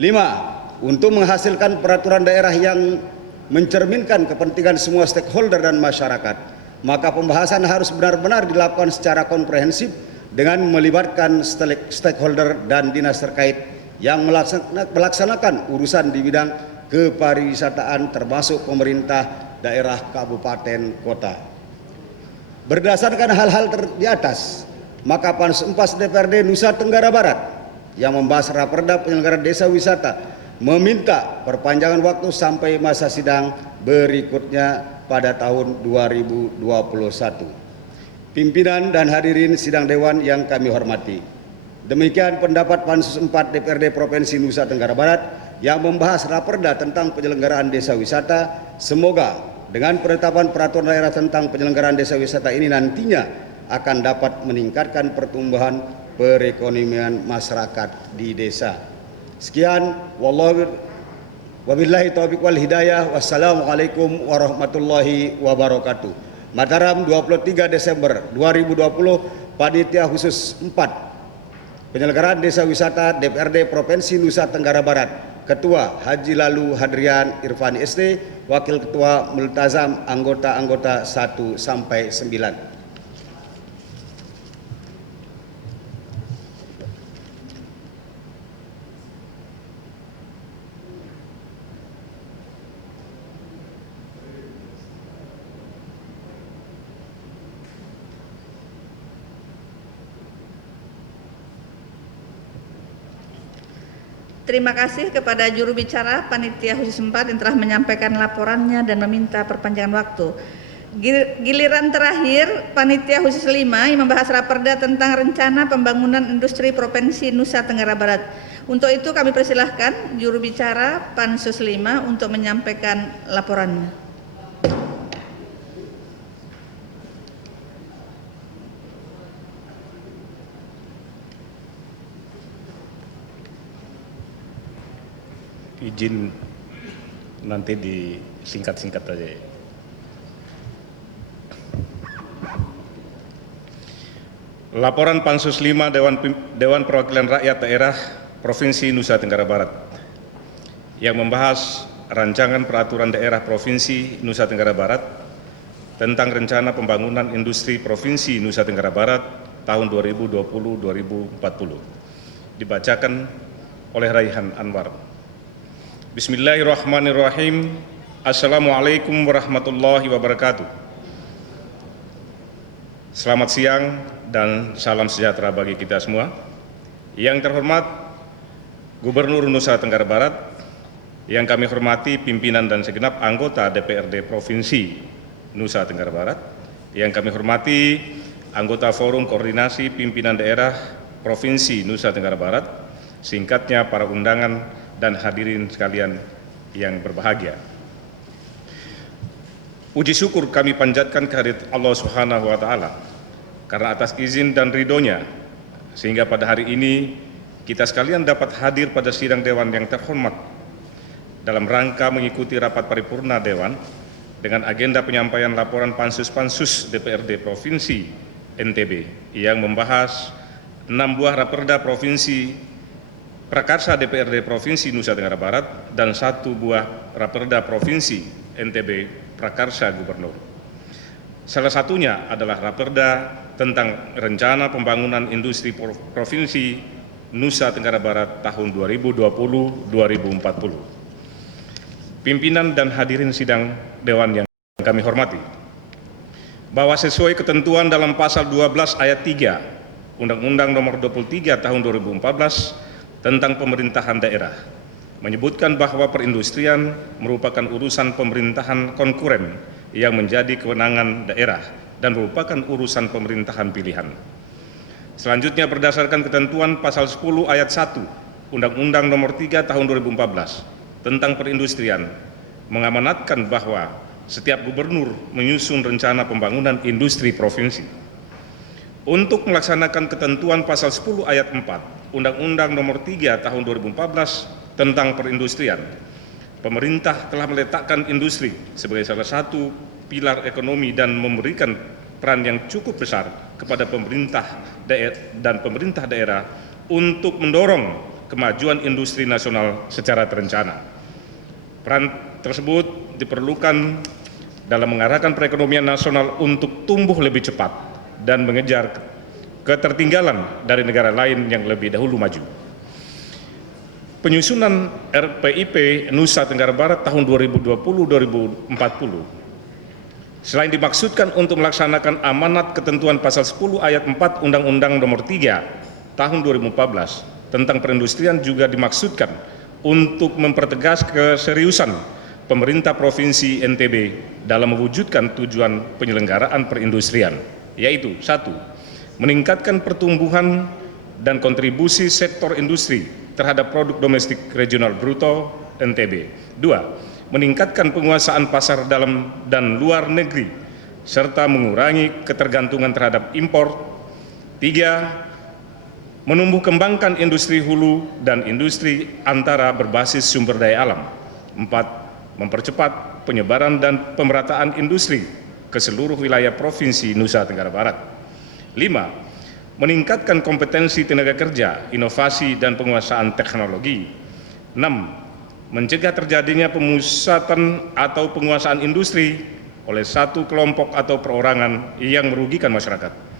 5. Untuk menghasilkan peraturan daerah yang mencerminkan kepentingan semua stakeholder dan masyarakat, maka pembahasan harus benar-benar dilakukan secara komprehensif dengan melibatkan stakeholder dan dinas terkait yang melaksanakan urusan di bidang kepariwisataan termasuk pemerintah daerah, kabupaten, kota. Berdasarkan hal-hal di atas, maka Pansus 4 DPRD Nusa Tenggara Barat yang membahas raperda penyelenggaraan desa wisata meminta perpanjangan waktu sampai masa sidang berikutnya pada tahun 2021. Pimpinan dan hadirin sidang dewan yang kami hormati, demikian pendapat Pansus 4 DPRD Provinsi Nusa Tenggara Barat yang membahas raperda tentang penyelenggaraan desa wisata. Semoga dengan penetapan peraturan daerah tentang penyelenggaraan desa wisata ini nantinya akan dapat meningkatkan pertumbuhan perekonomian masyarakat di desa. Sekian, wabillahi taufiq wal hidayah. Wassalamualaikum warahmatullahi wabarakatuh. Mataram, 23 Desember 2020, Panitia Khusus 4 Penyelenggaraan Desa Wisata DPRD Provinsi Nusa Tenggara Barat. Ketua Haji Lalu Hadrian Irfan ST, Wakil Ketua Multazam, anggota-anggota 1 sampai 9. Terima kasih kepada juru bicara Panitia Khusus 4 yang telah menyampaikan laporannya dan meminta perpanjangan waktu. Giliran terakhir Panitia Khusus 5 yang membahas raperda tentang rencana pembangunan industri Provinsi Nusa Tenggara Barat. Untuk itu kami persilahkan juru bicara Pansus 5 untuk menyampaikan laporannya. Izin nanti disingkat-singkat aja. Laporan Pansus 5 Dewan Perwakilan Rakyat Daerah Provinsi Nusa Tenggara Barat yang membahas rancangan peraturan daerah Provinsi Nusa Tenggara Barat tentang rencana pembangunan industri Provinsi Nusa Tenggara Barat tahun 2020-2040. Dibacakan oleh Raihan Anwar. Bismillahirrahmanirrahim. Assalamualaikum warahmatullahi wabarakatuh. Selamat siang dan salam sejahtera bagi kita semua. Yang terhormat Gubernur Nusa Tenggara Barat, yang kami hormati pimpinan dan segenap anggota DPRD Provinsi Nusa Tenggara Barat, yang kami hormati anggota Forum Koordinasi Pimpinan Daerah Provinsi Nusa Tenggara Barat, singkatnya para undangan dan hadirin sekalian yang berbahagia. Puji syukur kami panjatkan kehadirat Allah Subhanahu wa Ta'ala karena atas izin dan ridhonya sehingga pada hari ini kita sekalian dapat hadir pada sidang dewan yang terhormat dalam rangka mengikuti rapat paripurna dewan dengan agenda penyampaian laporan pansus-pansus DPRD Provinsi NTB yang membahas 6 buah raperda provinsi prakarsa DPRD Provinsi Nusa Tenggara Barat dan 1 buah raperda Provinsi NTB prakarsa Gubernur. Salah satunya adalah raperda tentang rencana pembangunan industri Provinsi Nusa Tenggara Barat tahun 2020-2040. Pimpinan dan hadirin sidang dewan yang kami hormati, bahwa sesuai ketentuan dalam pasal 12 ayat 3 Undang-Undang Nomor 23 Tahun 2014 tentang pemerintahan daerah menyebutkan bahwa perindustrian merupakan urusan pemerintahan konkuren yang menjadi kewenangan daerah dan merupakan urusan pemerintahan pilihan. Selanjutnya berdasarkan ketentuan pasal 10 ayat 1 Undang-Undang Nomor 3 Tahun 2014 tentang perindustrian mengamanatkan bahwa setiap gubernur menyusun rencana pembangunan industri provinsi. Untuk melaksanakan ketentuan pasal 10 ayat 4 Undang-Undang Nomor 3 Tahun 2014 tentang perindustrian, pemerintah telah meletakkan industri sebagai salah satu pilar ekonomi dan memberikan peran yang cukup besar kepada pemerintah dan pemerintah daerah untuk mendorong kemajuan industri nasional secara terencana. Peran tersebut diperlukan dalam mengarahkan perekonomian nasional untuk tumbuh lebih cepat dan mengejar ketertinggalan dari negara lain yang lebih dahulu maju. Penyusunan RPIP Nusa Tenggara Barat tahun 2020-2040 selain dimaksudkan untuk melaksanakan amanat ketentuan pasal 10 ayat 4 Undang-Undang Nomor 3 tahun 2014 tentang perindustrian, juga dimaksudkan untuk mempertegas keseriusan pemerintah Provinsi NTB dalam mewujudkan tujuan penyelenggaraan perindustrian, yaitu 1. Meningkatkan pertumbuhan dan kontribusi sektor industri terhadap produk domestik regional bruto NTB. 2. Meningkatkan penguasaan pasar dalam dan luar negeri serta mengurangi ketergantungan terhadap impor. 3. Menumbuh kembangkan industri hulu dan industri antara berbasis sumber daya alam. 4. Mempercepat penyebaran dan pemerataan industri ke seluruh wilayah Provinsi Nusa Tenggara Barat. 5. Meningkatkan kompetensi tenaga kerja, inovasi, dan penguasaan teknologi. 6. Mencegah terjadinya pemusatan atau penguasaan industri oleh satu kelompok atau perorangan yang merugikan masyarakat.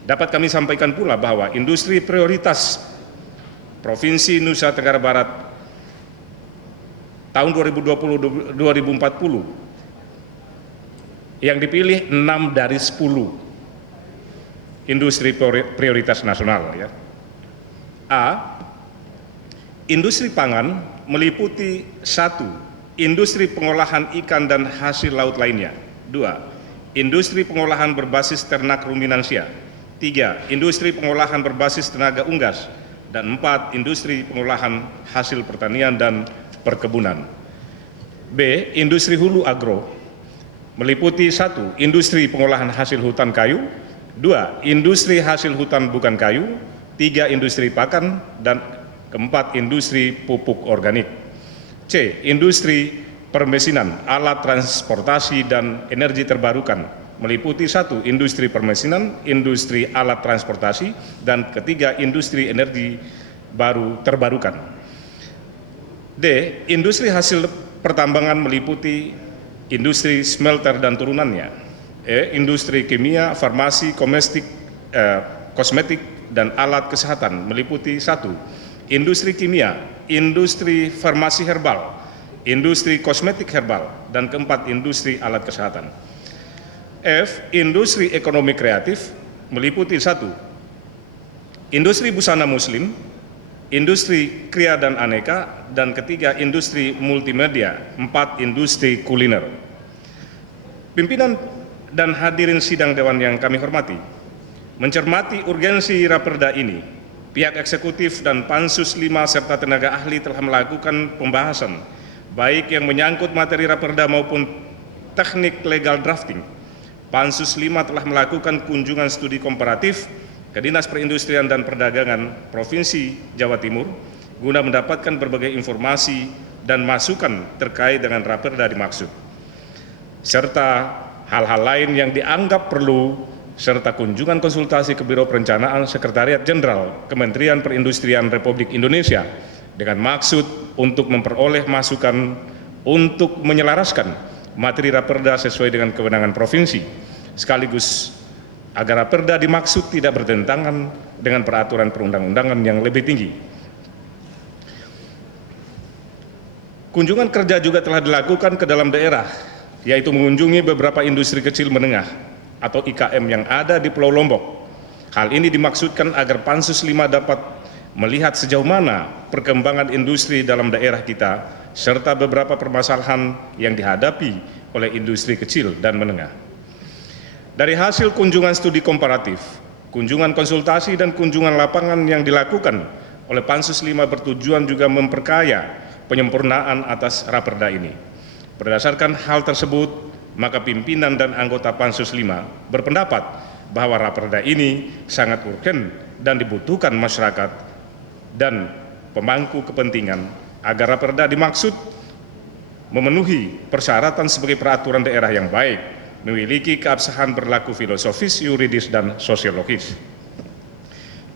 Dapat kami sampaikan pula bahwa industri prioritas Provinsi Nusa Tenggara Barat tahun 2020-2040 yang dipilih 6 dari 10 industri prioritas nasional, ya. A. Industri pangan meliputi 1. Industri pengolahan ikan dan hasil laut lainnya. 2. Industri pengolahan berbasis ternak ruminansia. 3. Industri pengolahan berbasis tenaga unggas. Dan 4. Industri pengolahan hasil pertanian dan perkebunan. B. Industri hulu agro meliputi 1. Industri pengolahan hasil hutan kayu. 2. Industri hasil hutan bukan kayu. 3. Industri pakan. Dan 4. Industri pupuk organik. C. Industri permesinan, alat transportasi dan energi terbarukan meliputi 1. Industri permesinan, industri alat transportasi, dan ketiga industri energi baru terbarukan. D. Industri hasil pertambangan meliputi industri smelter dan turunannya. E. Industri kimia, farmasi, kosmetik, dan alat kesehatan meliputi 1. Industri kimia, industri farmasi herbal, industri kosmetik herbal, dan 4. Industri alat kesehatan. F. Industri ekonomi kreatif meliputi 1. Industri busana muslim, industri kria dan aneka, dan ketiga industri multimedia. 4. Industri kuliner. Pimpinan dan hadirin sidang dewan yang kami hormati, mencermati urgensi raperda ini, pihak eksekutif dan Pansus 5 serta tenaga ahli telah melakukan pembahasan baik yang menyangkut materi raperda maupun teknik legal drafting. Pansus 5 telah melakukan kunjungan studi komparatif ke Dinas Perindustrian dan Perdagangan Provinsi Jawa Timur guna mendapatkan berbagai informasi dan masukan terkait dengan raperda dimaksud, serta hal-hal lain yang dianggap perlu, serta kunjungan konsultasi ke Biro Perencanaan Sekretariat Jenderal Kementerian Perindustrian Republik Indonesia dengan maksud untuk memperoleh masukan untuk menyelaraskan materi raperda sesuai dengan kewenangan provinsi, sekaligus agar raperda dimaksud tidak bertentangan dengan peraturan perundang-undangan yang lebih tinggi. Kunjungan kerja juga telah dilakukan ke dalam daerah, yaitu mengunjungi beberapa industri kecil menengah atau IKM yang ada di Pulau Lombok. Hal ini dimaksudkan agar Pansus 5 dapat melihat sejauh mana perkembangan industri dalam daerah kita, serta beberapa permasalahan yang dihadapi oleh industri kecil dan menengah. Dari hasil kunjungan studi komparatif, kunjungan konsultasi, dan kunjungan lapangan yang dilakukan oleh Pansus 5 bertujuan juga memperkaya penyempurnaan atas raperda ini. Berdasarkan hal tersebut, maka pimpinan dan anggota Pansus 5 berpendapat bahwa raperda ini sangat urgen dan dibutuhkan masyarakat dan pemangku kepentingan agar raperda dimaksud memenuhi persyaratan sebagai peraturan daerah yang baik, memiliki keabsahan berlaku filosofis, yuridis, dan sosiologis.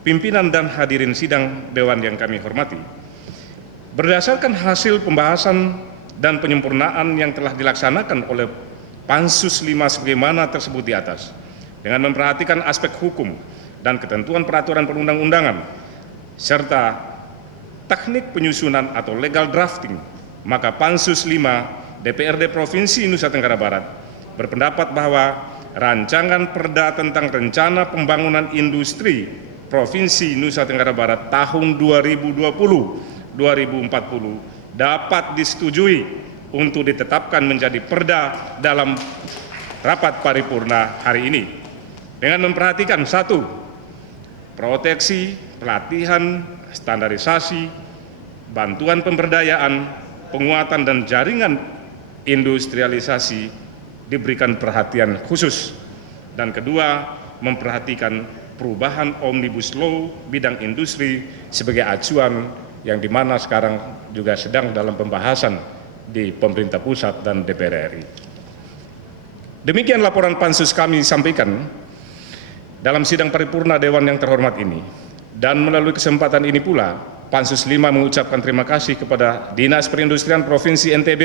pimpinan dan hadirin sidang Dewan yang kami hormati, berdasarkan hasil pembahasan dan penyempurnaan yang telah dilaksanakan oleh Pansus 5 sebagaimana tersebut di atas, dengan memperhatikan aspek hukum dan ketentuan peraturan perundang-undangan, serta teknik penyusunan atau legal drafting, maka Pansus 5 DPRD Provinsi Nusa Tenggara Barat berpendapat bahwa rancangan perda tentang rencana pembangunan industri Provinsi Nusa Tenggara Barat tahun 2020-2040 dapat disetujui untuk ditetapkan menjadi perda dalam rapat paripurna hari ini, dengan memperhatikan: 1. Proteksi, pelatihan, standarisasi, bantuan pemberdayaan, penguatan dan jaringan industrialisasi diberikan perhatian khusus, dan 2. Memperhatikan perubahan Omnibus Law bidang industri sebagai acuan yang dimana sekarang juga sedang dalam pembahasan di pemerintah pusat dan DPR RI. Demikian laporan Pansus kami sampaikan dalam sidang paripurna Dewan yang terhormat ini, dan melalui kesempatan ini pula Pansus 5 mengucapkan terima kasih kepada Dinas Perindustrian Provinsi NTB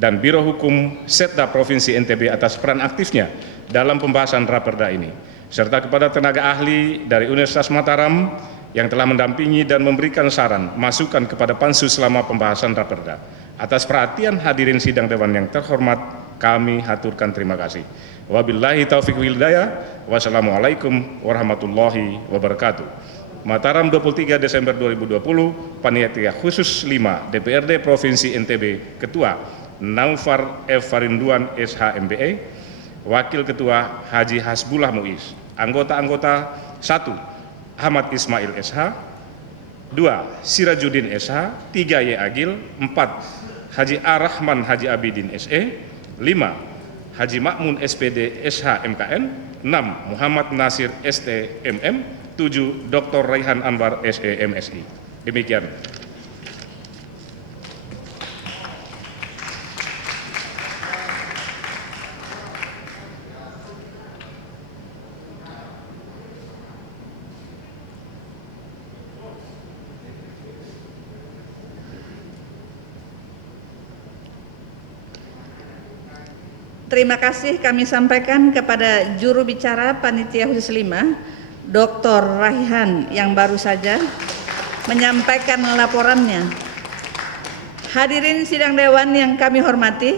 dan Biro Hukum Setda Provinsi NTB atas peran aktifnya dalam pembahasan raperda ini, serta kepada tenaga ahli dari Universitas Mataram yang telah mendampingi dan memberikan saran masukan kepada Pansus selama pembahasan raperda. Atas perhatian hadirin sidang Dewan yang terhormat, kami haturkan terima kasih. Wabillahi taufiq wal hidayah. Wassalamualaikum warahmatullahi wabarakatuh. Mataram 23 Desember 2020, Panitia Khusus 5 DPRD Provinsi NTB, Ketua Naufar F. Farinduan SH.MBE, Wakil Ketua Haji Hasbullah Muiz, anggota-anggota: 1. Ahmad Ismail SH, 2. Sirajuddin SH, 3. Y. Agil, 4. Haji Ar-Rahman Haji Abidin SE, 5. Haji Makmun SPD SH MKN, 6. Muhammad Nasir ST MM, 7. Dr. Raihan Anwar SE MSI. Demikian. Terima kasih kami sampaikan kepada juru bicara Panitia Khusus 5, Dr. Raihan, yang baru saja menyampaikan laporannya. Hadirin sidang Dewan yang kami hormati,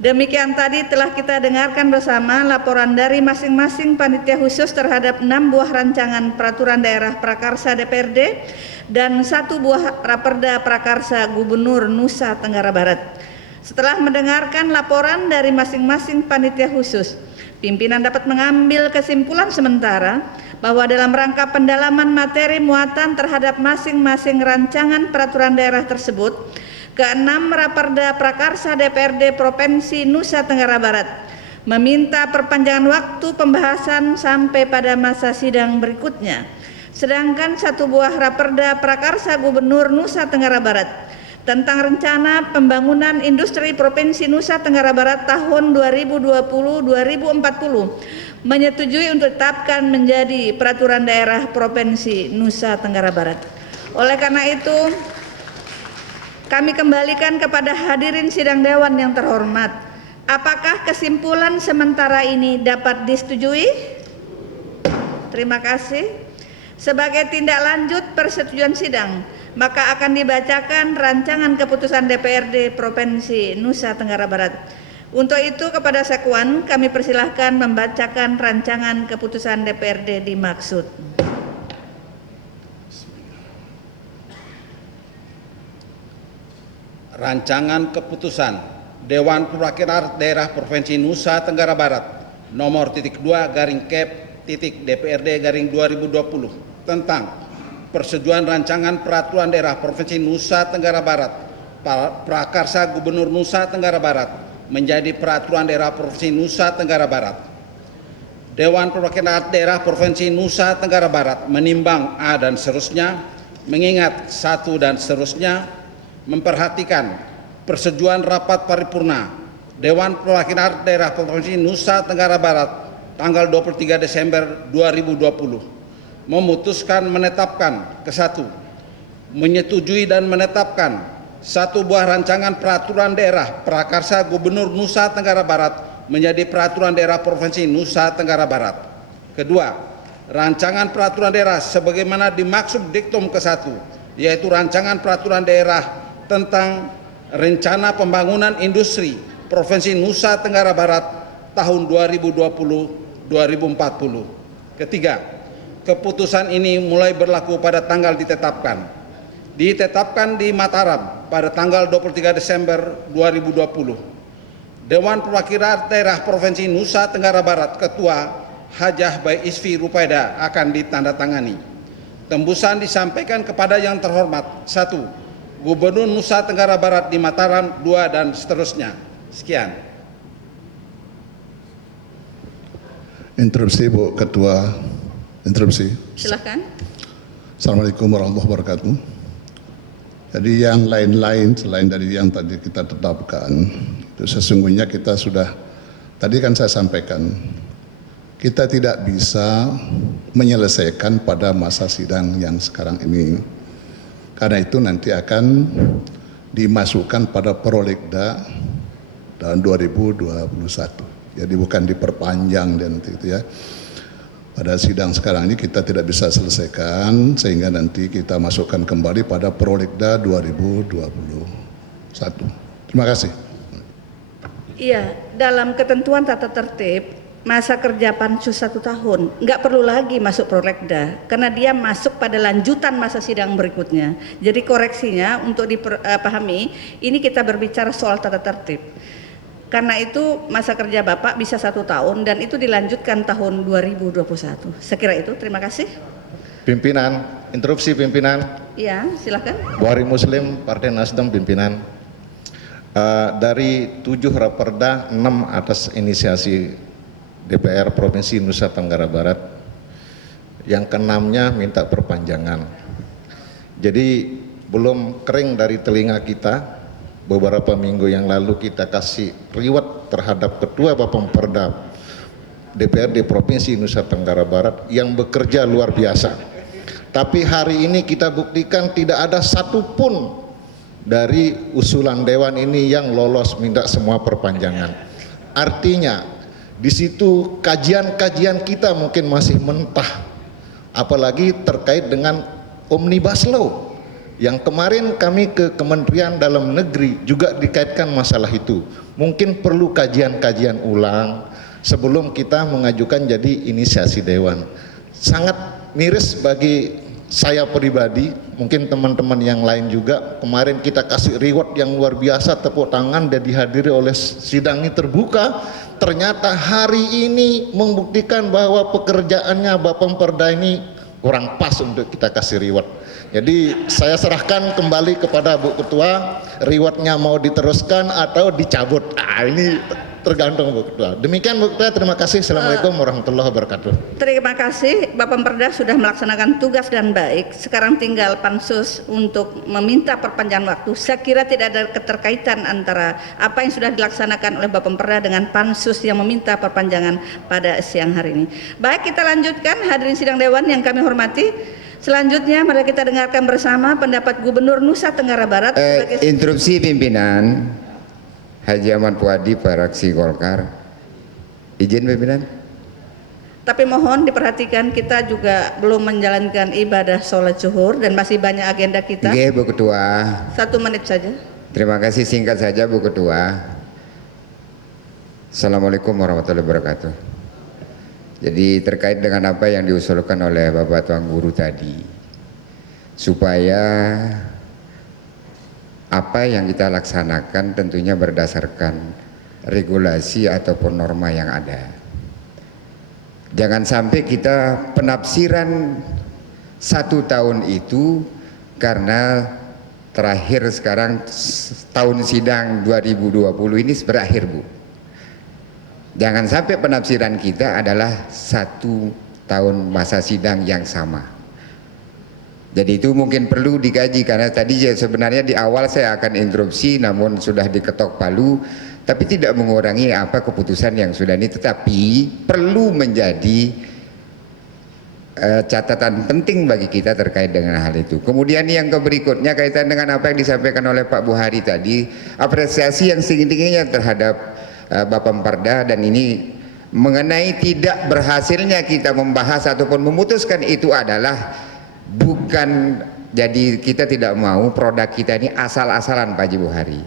demikian tadi telah kita dengarkan bersama laporan dari masing-masing Panitia Khusus terhadap 6 buah rancangan peraturan daerah prakarsa DPRD dan 1 buah raperda prakarsa Gubernur Nusa Tenggara Barat. Setelah mendengarkan laporan dari masing-masing panitia khusus, pimpinan dapat mengambil kesimpulan sementara bahwa dalam rangka pendalaman materi muatan terhadap masing-masing rancangan peraturan daerah tersebut, ke-6 raperda prakarsa DPRD Provinsi Nusa Tenggara Barat meminta perpanjangan waktu pembahasan sampai pada masa sidang berikutnya. Sedangkan 1 buah raperda prakarsa Gubernur Nusa Tenggara Barat tentang rencana pembangunan industri Provinsi Nusa Tenggara Barat tahun 2020-2040 menyetujui untuk ditetapkan menjadi peraturan daerah Provinsi Nusa Tenggara Barat. Oleh karena itu, kami kembalikan kepada hadirin sidang Dewan yang terhormat, apakah kesimpulan sementara ini dapat disetujui? Terima kasih. Sebagai tindak lanjut persetujuan sidang, maka akan dibacakan rancangan keputusan DPRD Provinsi Nusa Tenggara Barat. Untuk itu kepada Sekwan kami persilahkan membacakan rancangan keputusan DPRD dimaksud. Rancangan keputusan Dewan Perwakilan Daerah Provinsi Nusa Tenggara Barat nomor /DPRD/2020 tentang persetujuan rancangan peraturan daerah Provinsi Nusa Tenggara Barat prakarsa Gubernur Nusa Tenggara Barat menjadi peraturan daerah Provinsi Nusa Tenggara Barat. Dewan Perwakilan Daerah Provinsi Nusa Tenggara Barat menimbang A dan seterusnya, mengingat 1 dan seterusnya, memperhatikan persetujuan rapat paripurna Dewan Perwakilan Daerah Provinsi Nusa Tenggara Barat tanggal 23 Desember 2020 memutuskan menetapkan ke-1, menyetujui dan menetapkan satu buah rancangan peraturan daerah prakarsa Gubernur Nusa Tenggara Barat menjadi peraturan daerah Provinsi Nusa Tenggara Barat. Kedua, rancangan peraturan daerah sebagaimana dimaksud diktum ke-1, yaitu rancangan peraturan daerah tentang rencana pembangunan industri Provinsi Nusa Tenggara Barat tahun 2020-2040. Ketiga, keputusan ini mulai berlaku pada tanggal ditetapkan. Ditetapkan di Mataram pada tanggal 23 Desember 2020. Dewan Perwakilan Daerah Provinsi Nusa Tenggara Barat Ketua Hajah Bayi Isfi Rupaida akan ditandatangani. Tembusan disampaikan kepada yang terhormat 1. Gubernur Nusa Tenggara Barat di Mataram 2 dan seterusnya. Sekian. Interupsi Bu Ketua. Interupsi. Silakan. Assalamualaikum warahmatullahi wabarakatuh. Jadi yang lain-lain selain dari yang tadi kita tetapkan, itu sesungguhnya kita sudah, tadi kan saya sampaikan, kita tidak bisa menyelesaikan pada masa sidang yang sekarang ini. Karena itu nanti akan dimasukkan pada prolegda tahun 2021. Jadi bukan diperpanjang dan nanti itu ya. Pada sidang sekarang ini kita tidak bisa selesaikan sehingga nanti kita masukkan kembali pada prolegda 2021. Terima kasih. Iya, dalam ketentuan tata tertib masa kerja pansus 1 tahun, nggak perlu lagi masuk prolegda karena dia masuk pada lanjutan masa sidang berikutnya. Jadi koreksinya untuk dipahami, ini kita berbicara soal tata tertib. Karena itu masa kerja Bapak bisa 1 tahun dan itu dilanjutkan tahun 2021. Sekira itu, terima kasih. Pimpinan, interupsi pimpinan. Iya, silakan. Buhari Muslim, Partai Nasdem pimpinan. Dari 7 raperda, 6 atas inisiasi DPR Provinsi Nusa Tenggara Barat. Yang ke-6-nya minta perpanjangan. Jadi belum kering dari telinga kita. Beberapa minggu yang lalu kita kasih reward terhadap Ketua Bapemperda DPRD Provinsi Nusa Tenggara Barat yang bekerja luar biasa. Tapi hari ini kita buktikan tidak ada satupun dari usulan Dewan ini yang lolos minta semua perpanjangan. Artinya di situ kajian-kajian kita mungkin masih mentah, apalagi terkait dengan Omnibus Law. Yang kemarin kami ke Kementerian Dalam Negeri juga dikaitkan masalah itu. Mungkin perlu kajian-kajian ulang sebelum kita mengajukan jadi inisiasi Dewan. Sangat miris bagi saya pribadi, mungkin teman-teman yang lain juga. Kemarin kita kasih reward yang luar biasa, tepuk tangan dan dihadiri oleh sidang ini terbuka. Ternyata hari ini membuktikan bahwa pekerjaannya Bapemperda ini kurang pas untuk kita kasih reward. Jadi saya serahkan kembali kepada Bu Ketua, rewardnya mau diteruskan atau dicabut. Ini tergantung Bu Ketua. Demikian Bu Ketua, terima kasih. Assalamualaikum warahmatullahi wabarakatuh. Terima kasih, Bapemperda sudah melaksanakan tugas dan baik. Sekarang tinggal Pansus untuk meminta perpanjangan waktu. Saya kira tidak ada keterkaitan antara apa yang sudah dilaksanakan oleh Bapemperda dengan Pansus yang meminta perpanjangan pada siang hari ini. Baik, kita lanjutkan. Hadirin sidang Dewan yang kami hormati. Selanjutnya mari kita dengarkan bersama pendapat Gubernur Nusa Tenggara Barat. Interupsi pimpinan. Haji Ahmad Puadi, fraksi Golkar. Izin pimpinan. Tapi mohon diperhatikan kita juga belum menjalankan ibadah sholat zuhur dan masih banyak agenda kita. Oke, Bu Ketua. 1 menit saja. Terima kasih, singkat saja Bu Ketua. Assalamualaikum warahmatullahi wabarakatuh. Jadi terkait dengan apa yang diusulkan oleh Bapak Tuan Guru tadi, supaya apa yang kita laksanakan tentunya berdasarkan regulasi ataupun norma yang ada. Jangan sampai kita penafsiran 1 tahun itu karena terakhir sekarang tahun sidang 2020 ini berakhir Bu. Jangan sampai penafsiran kita adalah 1 tahun masa sidang yang sama. Jadi itu mungkin perlu dikaji, karena tadi sebenarnya di awal saya akan interupsi namun sudah diketok palu, tapi tidak mengurangi apa keputusan yang sudah ini, tetapi perlu menjadi catatan penting bagi kita terkait dengan hal itu. Kemudian yang berikutnya kaitan dengan apa yang disampaikan oleh Pak Buhari tadi, apresiasi yang setinggi-tingginya terhadap Bapak Perda, dan ini mengenai tidak berhasilnya kita membahas ataupun memutuskan itu adalah bukan, jadi kita tidak mau produk kita ini asal-asalan Pak Haji Buhari.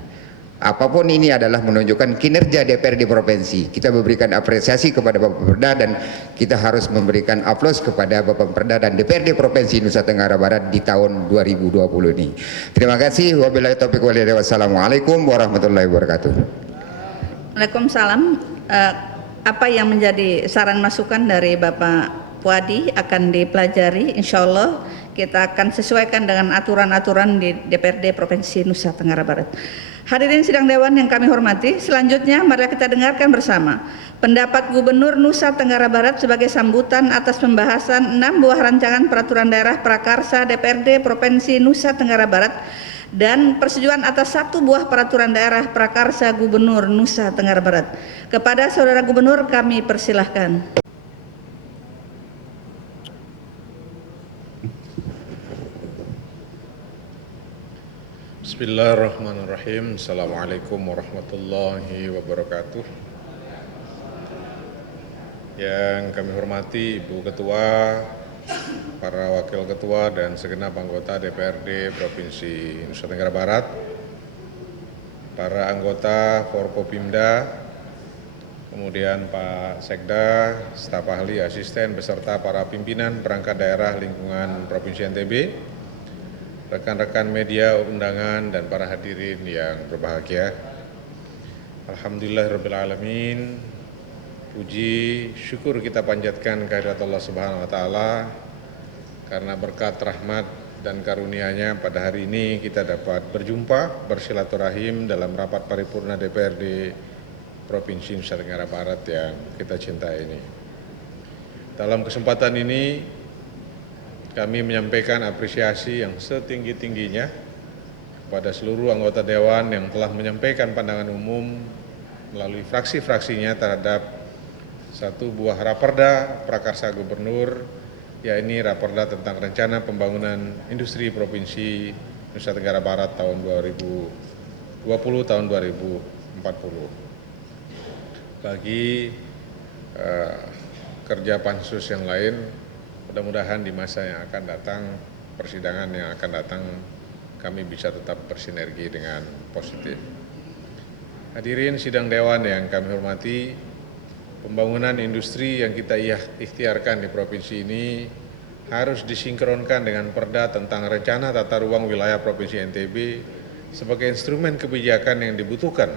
Apapun ini adalah menunjukkan kinerja DPRD provinsi. Kita memberikan apresiasi kepada Bapak Perda dan kita harus memberikan aplaus kepada Bapak Perda dan DPRD Provinsi Nusa Tenggara Barat di tahun 2020 ini. Terima kasih. Wabillahi taufiq wal hidayah. Wassalamualaikum warahmatullahi wabarakatuh. Waalaikumsalam. Apa yang menjadi saran masukan dari Bapak Puadi akan dipelajari, insya Allah kita akan sesuaikan dengan aturan-aturan di DPRD Provinsi Nusa Tenggara Barat. Hadirin sidang dewan yang kami hormati, selanjutnya mari kita dengarkan bersama pendapat Gubernur Nusa Tenggara Barat sebagai sambutan atas pembahasan 6 buah rancangan peraturan daerah prakarsa DPRD Provinsi Nusa Tenggara Barat dan persetujuan atas 1 buah peraturan daerah prakarsa Gubernur Nusa Tenggara Barat. Kepada Saudara Gubernur kami persilahkan. Bismillahirrahmanirrahim. Assalamualaikum warahmatullahi wabarakatuh. Yang kami hormati Ibu Ketua, para Wakil Ketua dan segenap anggota DPRD Provinsi Nusa Tenggara Barat, para anggota Forkopimda, kemudian Pak Sekda, staf ahli, asisten, beserta para pimpinan perangkat daerah lingkungan Provinsi NTB, rekan-rekan media undangan dan para hadirin yang berbahagia. Alhamdulillahirrabbilalamin. Puji syukur kita panjatkan kehadirat Allah Subhanahu wa taala karena berkat rahmat dan karunia-Nya pada hari ini kita dapat berjumpa bersilaturahim dalam rapat paripurna DPRD Provinsi Nusa Tenggara Barat yang kita cintai ini. Dalam kesempatan ini kami menyampaikan apresiasi yang setinggi-tingginya kepada seluruh anggota Dewan yang telah menyampaikan pandangan umum melalui fraksi-fraksinya terhadap 1 buah raperda prakarsa Gubernur, yaitu raperda tentang rencana pembangunan industri Provinsi Nusa Tenggara Barat tahun 2020 tahun 2040. Bagi kerja pansus yang lain, mudah-mudahan di masa yang akan datang, persidangan yang akan datang, kami bisa tetap bersinergi dengan positif. Hadirin sidang dewan yang kami hormati, pembangunan industri yang kita ikhtiarkan di provinsi ini harus disinkronkan dengan Perda tentang rencana tata ruang wilayah Provinsi NTB sebagai instrumen kebijakan yang dibutuhkan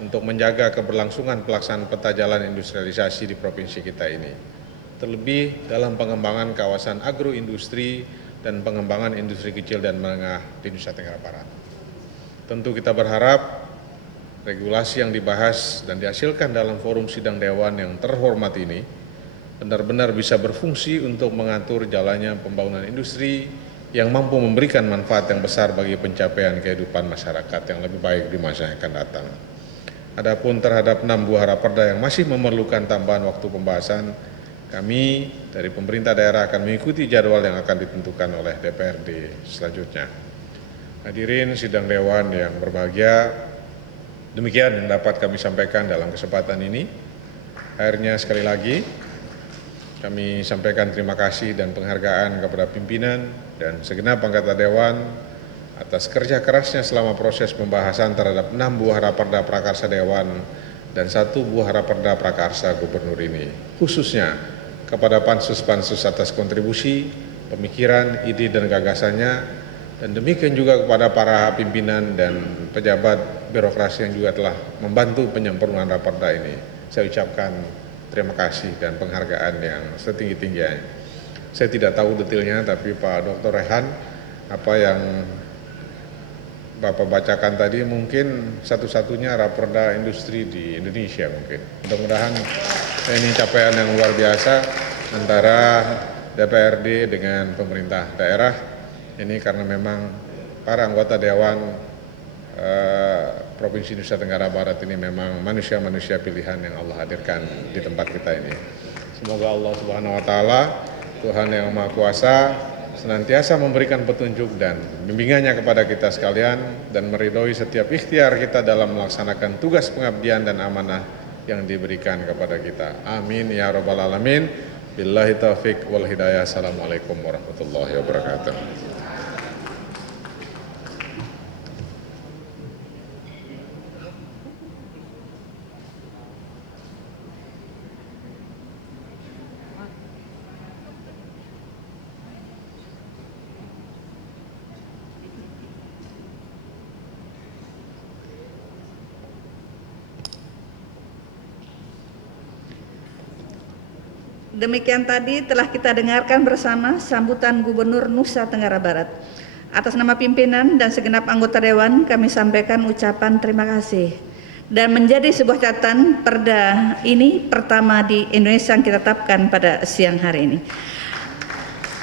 untuk menjaga keberlangsungan pelaksanaan peta jalan industrialisasi di provinsi kita ini. Terlebih dalam pengembangan kawasan agroindustri dan pengembangan industri kecil dan menengah di Nusa Tenggara Barat. Tentu kita berharap regulasi yang dibahas dan dihasilkan dalam forum sidang dewan yang terhormat ini benar-benar bisa berfungsi untuk mengatur jalannya pembangunan industri yang mampu memberikan manfaat yang besar bagi pencapaian kehidupan masyarakat yang lebih baik di masa yang akan datang. Adapun terhadap 6 buah raperda yang masih memerlukan tambahan waktu pembahasan, kami dari pemerintah daerah akan mengikuti jadwal yang akan ditentukan oleh DPRD selanjutnya. Hadirin sidang dewan yang berbahagia, demikian yang dapat kami sampaikan dalam kesempatan ini. Akhirnya sekali lagi kami sampaikan terima kasih dan penghargaan kepada pimpinan dan segenap anggota dewan atas kerja kerasnya selama proses pembahasan terhadap 6 buah raperda prakarsa dewan dan 1 buah raperda prakarsa gubernur ini, khususnya kepada pansus-pansus atas kontribusi, pemikiran, ide dan gagasannya, dan demikian juga kepada para pimpinan dan pejabat birokrasi yang juga telah membantu penyempurnaan raperda ini. Saya ucapkan terima kasih dan penghargaan yang setinggi-tingginya. Saya tidak tahu detailnya, tapi Pak Dr. Rehan, apa yang Bapak bacakan tadi mungkin satu-satunya raperda industri di Indonesia mungkin. Mudah-mudahan ini capaian yang luar biasa antara DPRD dengan pemerintah daerah. Ini karena memang para anggota Dewan Provinsi Nusa Tenggara Barat ini memang manusia-manusia pilihan yang Allah hadirkan di tempat kita ini. Semoga Allah Subhanahu wa taala Tuhan Yang Maha Kuasa senantiasa memberikan petunjuk dan bimbingannya kepada kita sekalian dan meridhoi setiap ikhtiar kita dalam melaksanakan tugas pengabdian dan amanah yang diberikan kepada kita. Amin ya rabbal alamin. Billahi taufik wal hidayah. Assalamualaikum warahmatullahi wabarakatuh. Demikian tadi telah kita dengarkan bersama sambutan Gubernur Nusa Tenggara Barat. Atas nama pimpinan dan segenap anggota Dewan kami sampaikan ucapan terima kasih. Dan menjadi sebuah catatan, perda ini pertama di Indonesia yang kita tetapkan pada siang hari ini.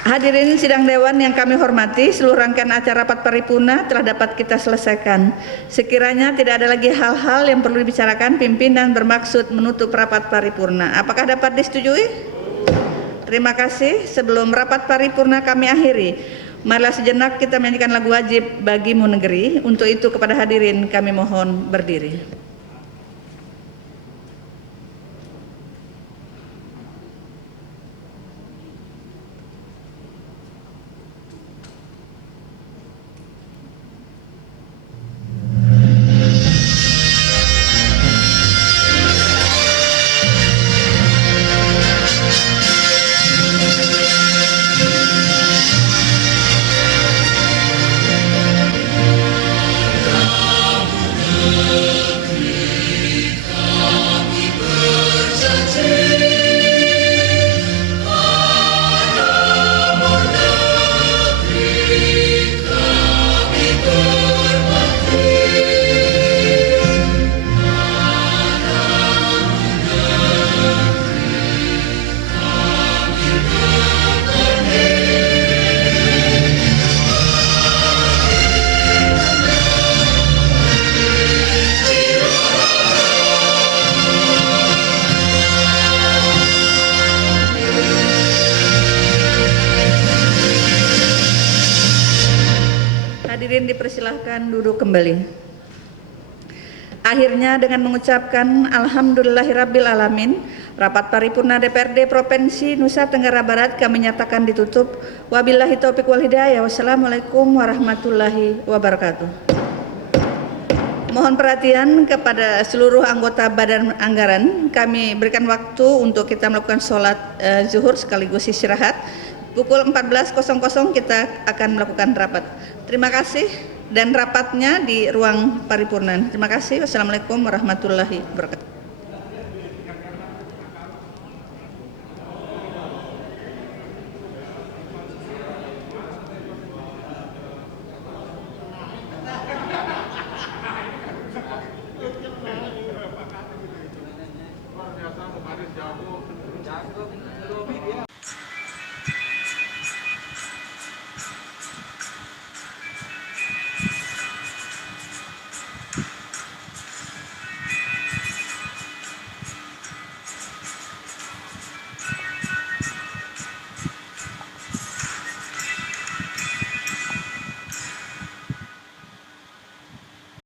Hadirin sidang Dewan yang kami hormati, seluruh rangkaian acara rapat paripurna telah dapat kita selesaikan. Sekiranya tidak ada lagi hal-hal yang perlu dibicarakan, pimpinan bermaksud menutup rapat paripurna. Apakah dapat disetujui? Terima kasih. Sebelum rapat paripurna kami akhiri, marilah sejenak kita menyanyikan lagu wajib Bagimu Negeri. Untuk itu kepada hadirin kami mohon berdiri. Hadirin dipersilahkan duduk kembali. Akhirnya dengan mengucapkan Alhamdulillahirabbil alamin, rapat paripurna DPRD Provinsi Nusa Tenggara Barat kami nyatakan ditutup. Wabillahi taufiq wal hidayah. Wassalamualaikum warahmatullahi wabarakatuh. Mohon perhatian kepada seluruh anggota Badan Anggaran. Kami berikan waktu untuk kita melakukan sholat zuhur sekaligus istirahat. Pukul 14.00 kita akan melakukan rapat. Terima kasih dan rapatnya di ruang paripurna. Terima kasih. Wassalamualaikum warahmatullahi wabarakatuh.